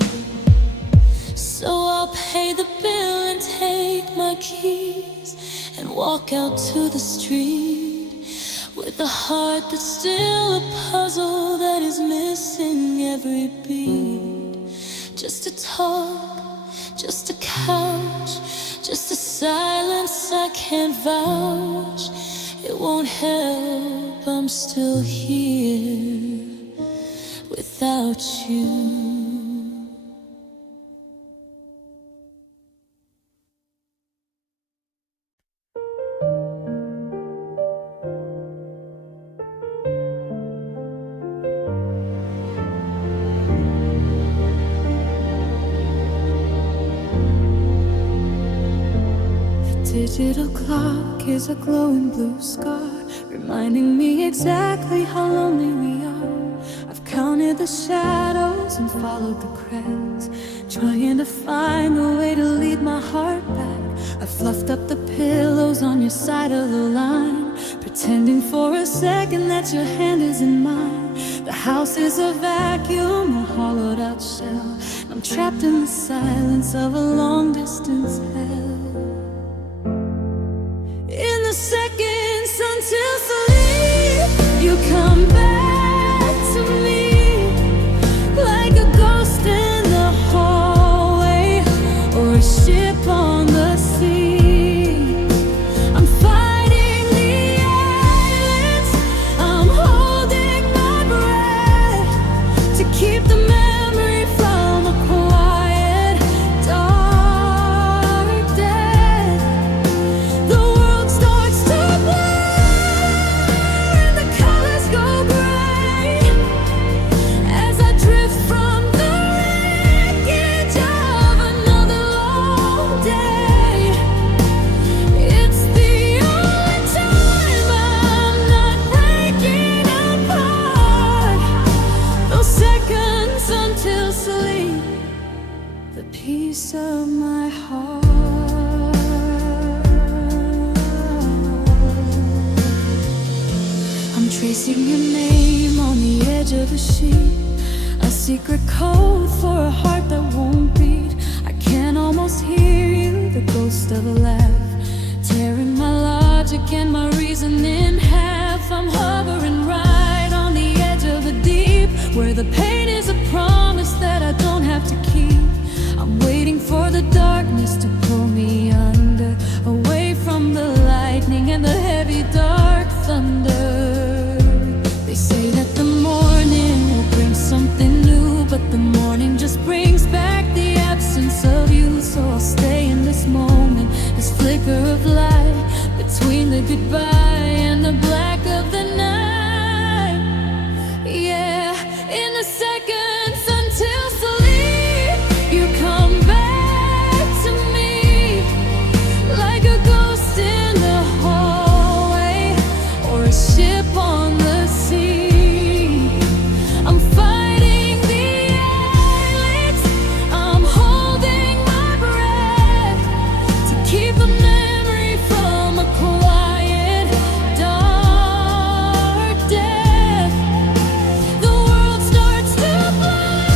So I'll pay the bill and take my keys and walk out to the street with a heart that's still a puzzle that is missing every beat. Just a talk, just a couch, just a silence I can't vouch. It won't help, I'm still here. without you. Digital clock is a glowing blue scar, reminding me exactly how lonely we are. I've counted the shadows and followed the cracks, trying to find a way to lead my heart back. I fluffed up the pillows on your side of the line, pretending for a second that your hand is in mine. The house is a vacuum, a hollowed out shell. I'm trapped in the silence of a long distance hell. In the seconds until sleep, you come back to me, like a ghost in the hallway or a ship on the sea. I'm fighting the eyelids, I'm holding my breath to keep the memory from a quiet, dark death. The world starts to blur and the colors go gray as I drift from the wreckage of another long day. It's the only time I'm not breaking apart. Those seconds until sleep, the peace of my heart. I'm tracing your name on the edge of a sheet, a secret code for a heart that won't beat. I can almost hear you, the ghost of a laugh, tearing my logic and my reason in half. I'm hovering right on the edge of the deep, where the pain is a promise that I don't have to keep. I'm waiting for the darkness to pull me under, away from the lightning and the heavy dark thunder. They say that the morning will bring something new, but the morning just brings back the absence of you. So I'll stay in this moment, this flicker of light between the goodbye and the black of the night. Yeah, in the seconds until sleep, you come back to me, like a ghost in the hallway or a ship on the sea. I'm fighting the eyelids, I'm holding my breath to keep the memory from a quiet, dark death. The world starts to blur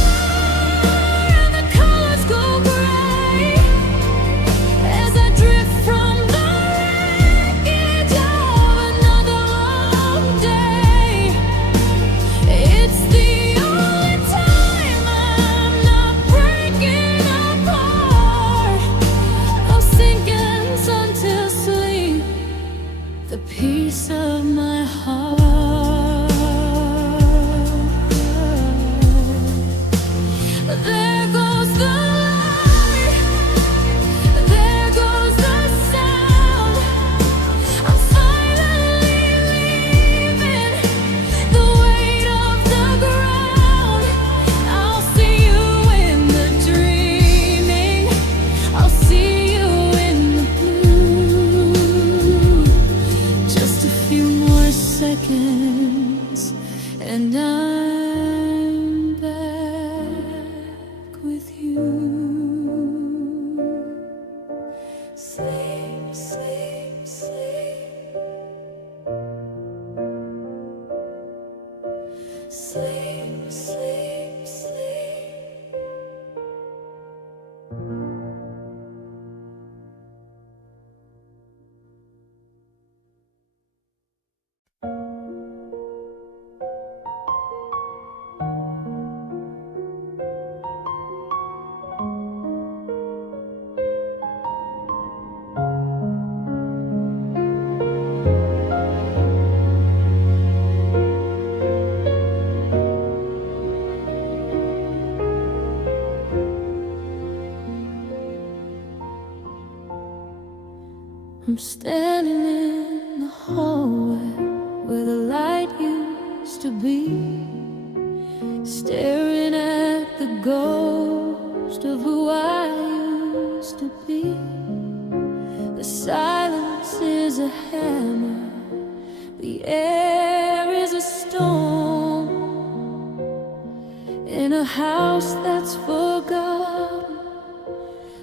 and the colors go gray as I drift from the wreckage of another long day. It's the only time I'm not breaking apart. Those seconds until sleep, the peace of my heart. There goes the light, there goes the sound. I'm finally leaving the weight of the ground. I'll see you in the dreaming, I'll see you in the blue. Just a few more seconds and I'm back with you. Sleep, sleep, sleep. Sleep, sleep, sleep. I'm standing in the hallway where the light used to be, staring at the ghost of who I used to be. The silence is a hammer, the air is a storm. In a house that's forgotten,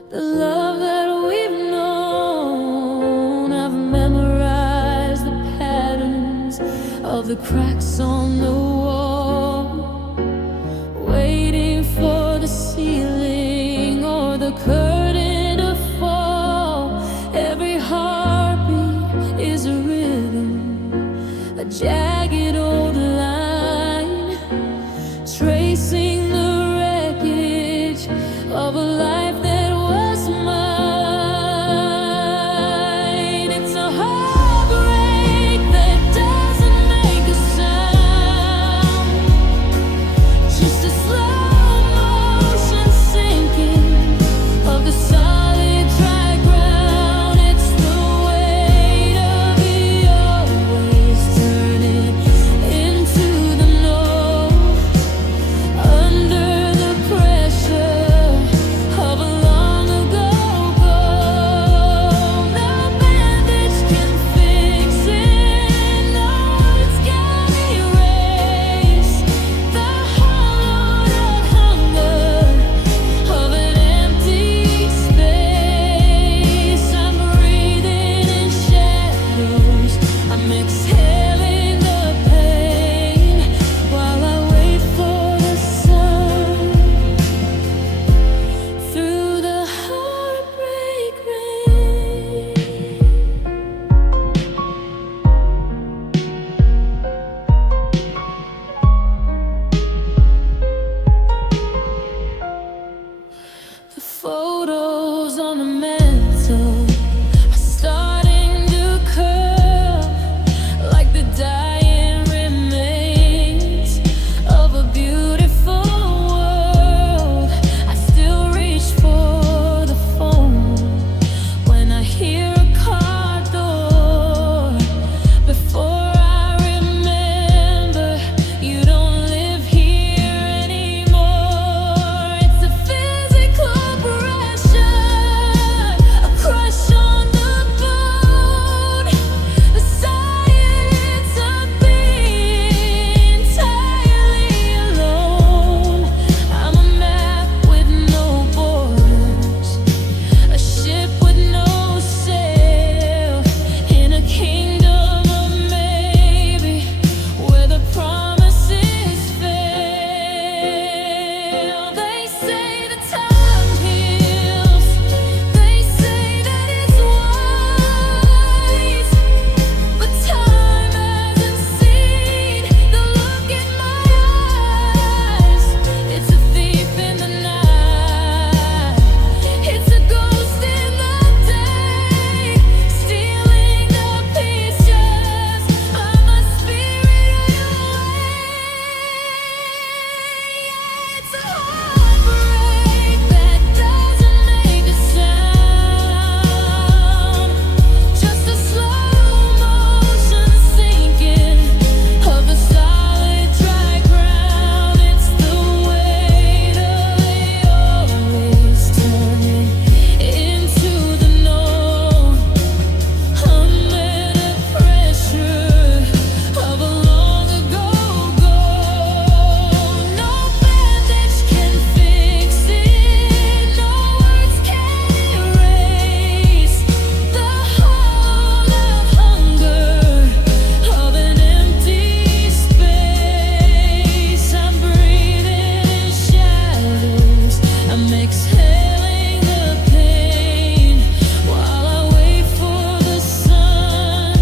the love that we've known, I've memorized the patterns of the cracks on the wall, waiting for the ceiling or the curtain to fall. Every heartbeat is a rhythm, a jagged old line, tracing the wreckage of a life that was mine. It's a heartbreak that doesn't make a sound, just a slow motion sinking of the solid dry ground. It's the weight of the always turning into the no, under the pressure of a long ago goal. No bandage can fix it, no words can erase the hollowed out hunger of an empty space. I'm breathing in shadows, I'm exhaling the pain while I wait for the sun through the heartbreak rain. The photos on the mantle are starting to curl like the dying remains of a beautiful world. I still reach for the phone when I hear a car door. Before I remember, you don't live here anymore. It's a physical pressure, a crush on the bone, the silence of being entirely alone. I'm a map with no borders, a ship with no sail, in a kingdom of maybe, where the promises fail. They say the time heals, they say that it's wise, but time hasn't seen the look in my eyes. It's a thief in the night, it's a ghost in the day, stealing the pieces of my spirit away. It's a heartbreak that doesn't make a sound, just a slow motion sinking of the solid dry ground. It's the weight of the always turning into the known, under the pressure of a long ago goal. No bandage can fix it, no words can erase the hollowed out hunger of an empty space. I'm breathing in shadows, I'm exhaling the pain while I wait for the sun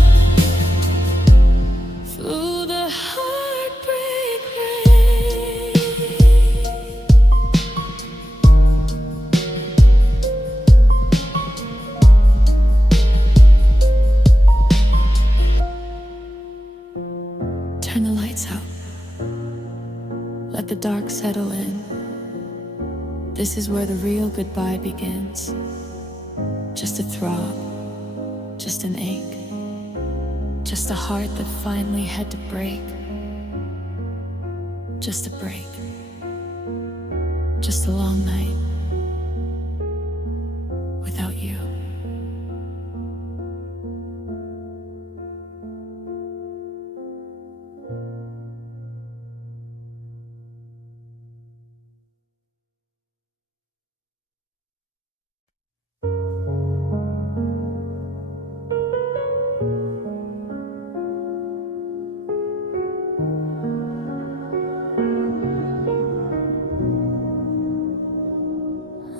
through the heartbreak rain. Turn the lights out, let the dark settle in. This is where the real goodbye begins. Just a throb, just an ache, just a heart that finally had to break. Just a break, just a long night without you.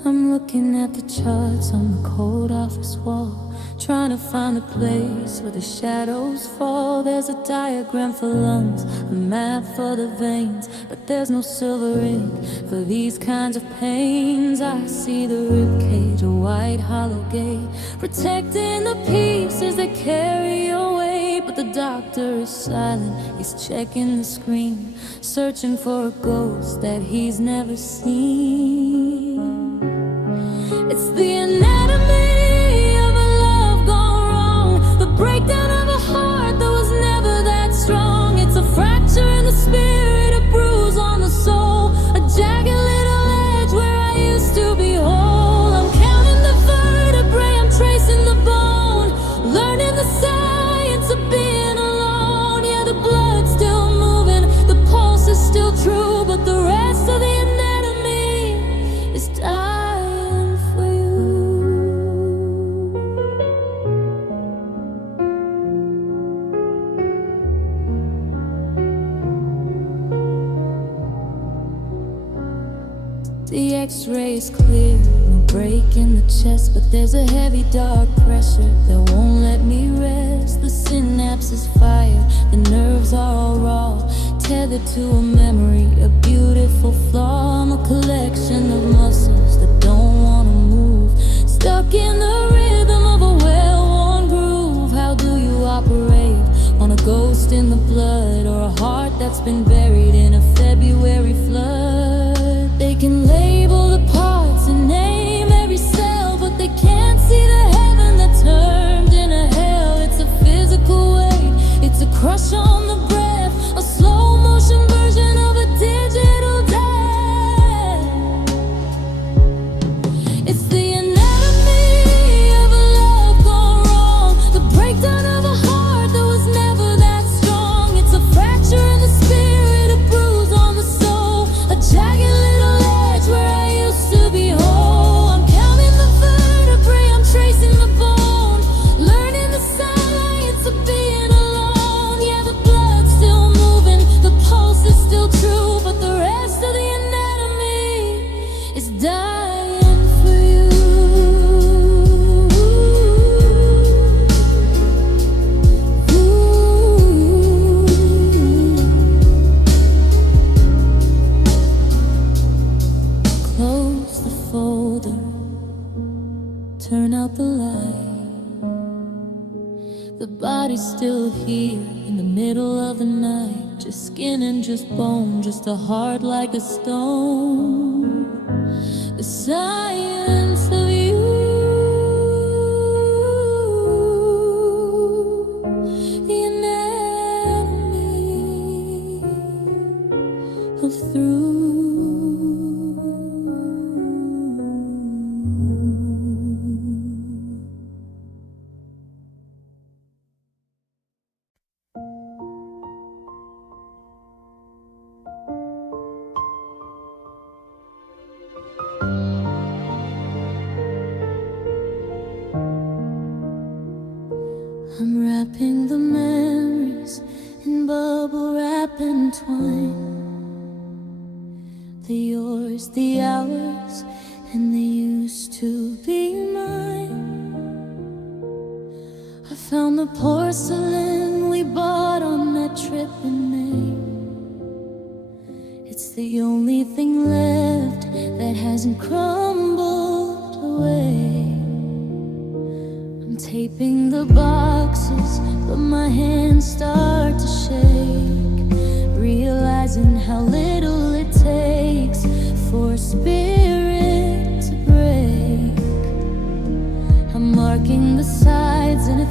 I'm looking at the charts on the cold office wall, trying to find the place where the shadows fall. There's a diagram for lungs, a map for the veins, but there's no silver ink for these kinds of pains. I see the ribcage, a white hollow gate, protecting the pieces that carry your weight. But the doctor is silent, he's checking the screen, searching for a ghost that he's never seen. It's the anatomy of a love gone wrong, the breakdown of a heart that was never that strong. It's a fracture in the spirit, a bruise on the soul, a jagged little edge where I used to be whole. I'm counting the vertebrae, I'm tracing the bone, learning the science of being alone. Yeah, the blood's still moving, the pulse is still true, but the rest of the anatomy is dying. The x-ray is clear, no break in the chest, but there's a heavy dark pressure that won't let me rest. The synapses fire, the nerves are all raw, tethered to a memory, a beautiful flaw. I'm a collection of muscles that don't want to move, stuck in the rhythm of a well-worn groove. How do you operate on a ghost in the blood, or a heart that's been buried in a February flood? They can label the parts and name every cell, but they can't see the heaven that turned into hell. It's a physical weight, it's a crush on the breath, a slow motion version of a digital death. It's the anatomy of a love gone wrong, the breakdown of a heart that was never that strong. It's a fracture in the spirit, a bruise on the soul, a jagged little edge where I used to be whole. I'm counting the vertebrae, I'm tracing the bone, learning the science of being alone. Yeah, the blood's still moving, the pulse is still true, but the rest of the anatomy is dying for you. Close the folder, turn out the light. The body's still here in the middle of the night, just skin and just bone, just a heart like a stone. The science of you, the anatomy of through. I'm wrapping the memories in bubble wrap and twine, the yours, the ours, and the used to be mine. I found the porcelain we bought on that trip in May. It's the only thing left that hasn't crumbled away. I'm taping the boxes, but my hands start to shake, realizing how little it takes for a spirit to break. I'm marking the sides and it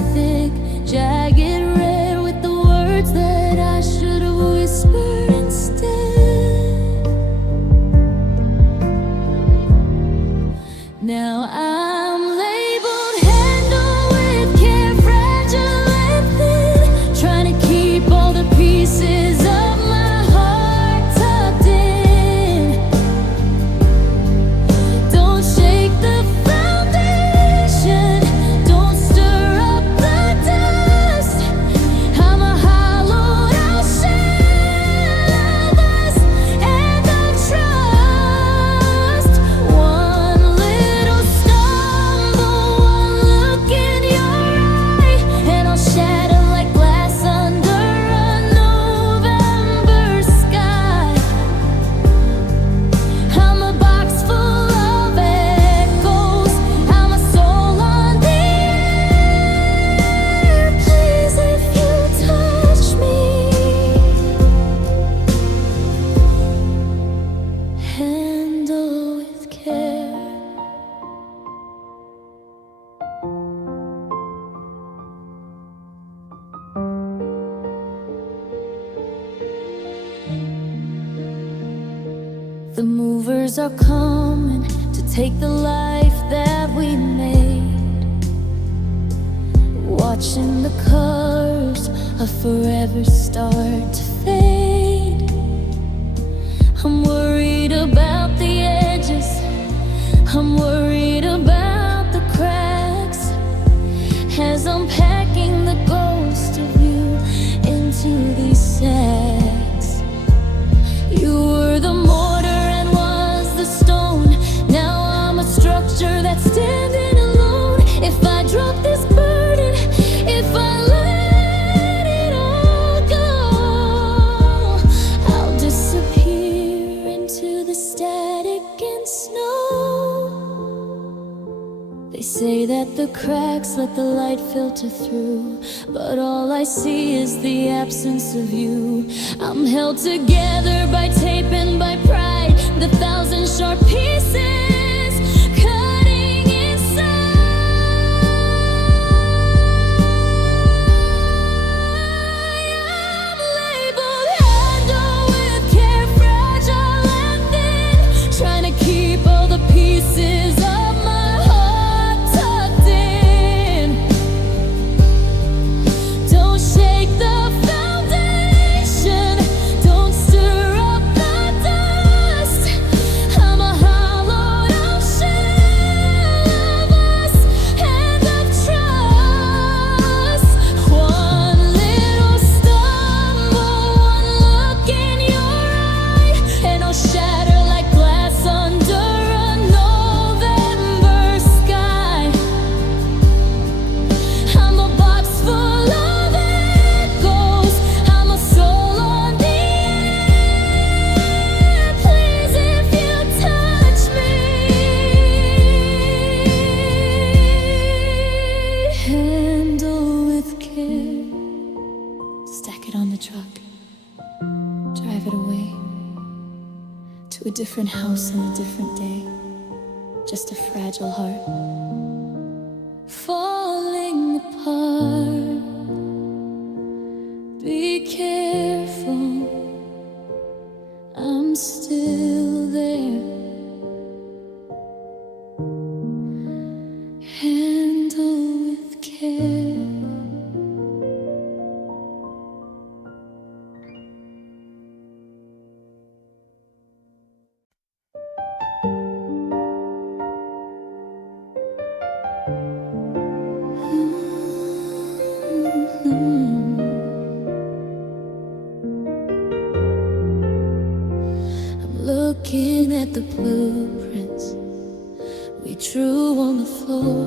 The movers are coming to take the life that we made. Watching the colors of forever start to fade. I'm worried about the edges, I'm worried about the cracks, as I'm packing the ghost of you into these sacks. You were the mortar and was the stone. Now I'm a structure that's standing alone. If I drop this burden, if I let it all go, I'll disappear into the static and snow. They say that the cracks let the light filter through, but all I see is the absence of you. I'm held together by tape and by pride, the thousand sharp pieces cutting inside. I'm labeled handle with care, fragile and thin, trying to keep all the pieces of my heart tucked in. Don't shake the foundation, don't stir up the dust. I'm a hollowed out shell of us and of trust. One little stumble, one look in your eye, and I'll shatter like glass under a November sky. I'm a box full of echoes, I'm a soul on the air. Please, if you touch me, handle with care. Stack it on the truck, drive it away to a different house on a different day. Just a fragile heart falling apart. Be careful, I'm still there. Handle with care. I'm looking at the blueprints we drew on the floor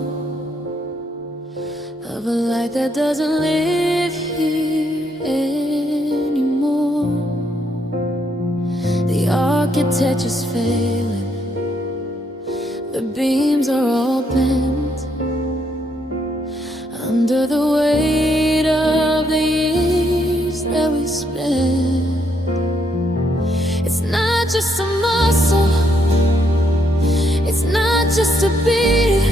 of a life that doesn't live here anymore. The architecture's failing, the beams are all bent under the weight of the years that we spent. It's not just a muscle, it's not just a beat,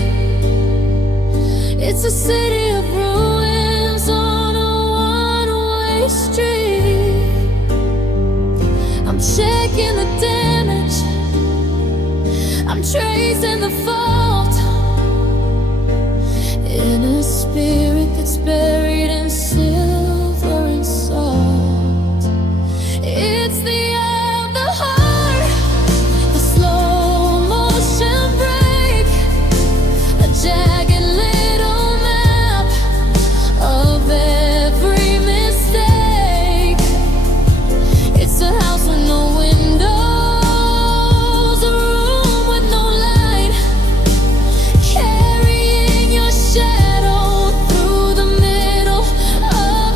it's a city of ruins on a one-way street. I'm checking the damage, I'm tracing the fault in a spirit that's buried in silver and salt. It's the eye of the heart, the slow motion break, a jagged little map of every mistake. It's a house with no windows, a room with no light, carrying your shadow through the middle of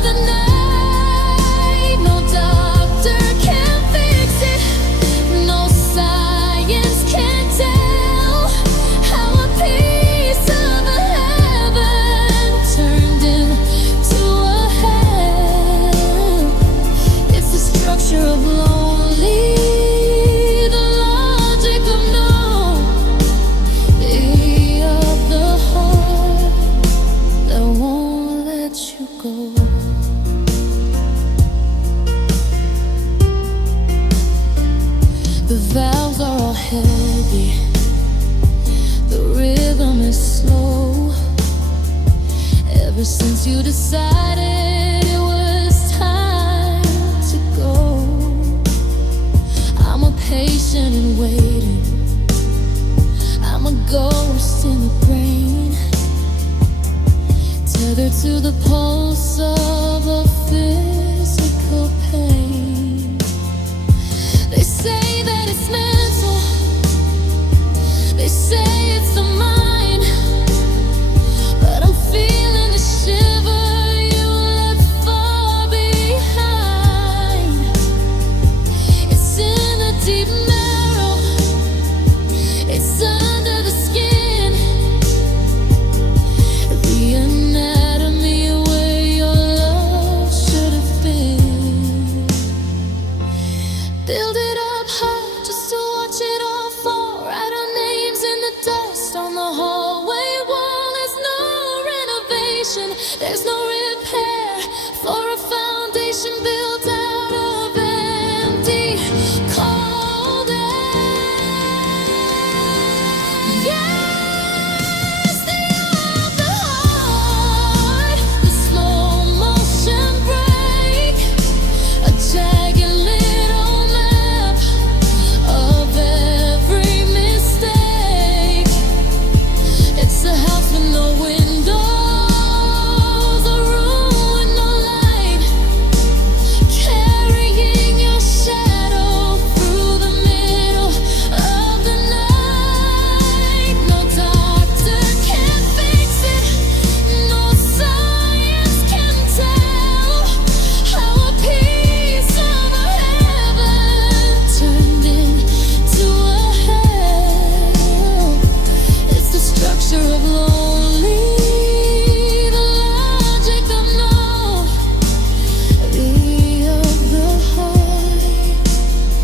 steady. The rhythm is slow. Ever since you decided it was time to go, I'm a patient and waiting. I'm a ghost in the brain, tethered to the pulse of a physical pain. They say that it's mental, they say it's the mind, but I'm feeling the shiver you left far behind. It's in the deep marrow, it's under the skin, the anatomy where your love should have been. Build it up high just to watch it all fall. Write our names in the dust on the hallway wall. There's no renovation, there's no repair for a foundation built out of empty, cold air. Yes, the eye of the heart, the slow motion break, a jagged little map of every mistake. It's a house with no windows, a room with no light, carrying your shadow through the middle of the night. No doctor can fix it, no science can tell how a piece of a heaven turned into a hell. It's the structure of lonely, the logic of no, the of the heart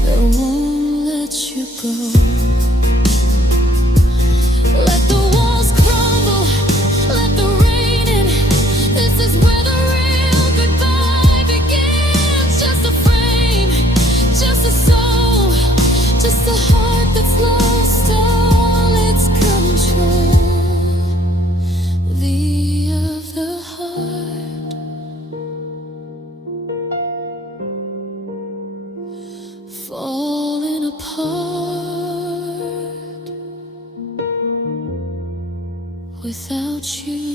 that won't let you go. Let the walls crumble, let the rain in. This is where the real goodbye begins. Just a frame, just a soul, just a heart that's lost all its control. The of the heart, falling apart without you.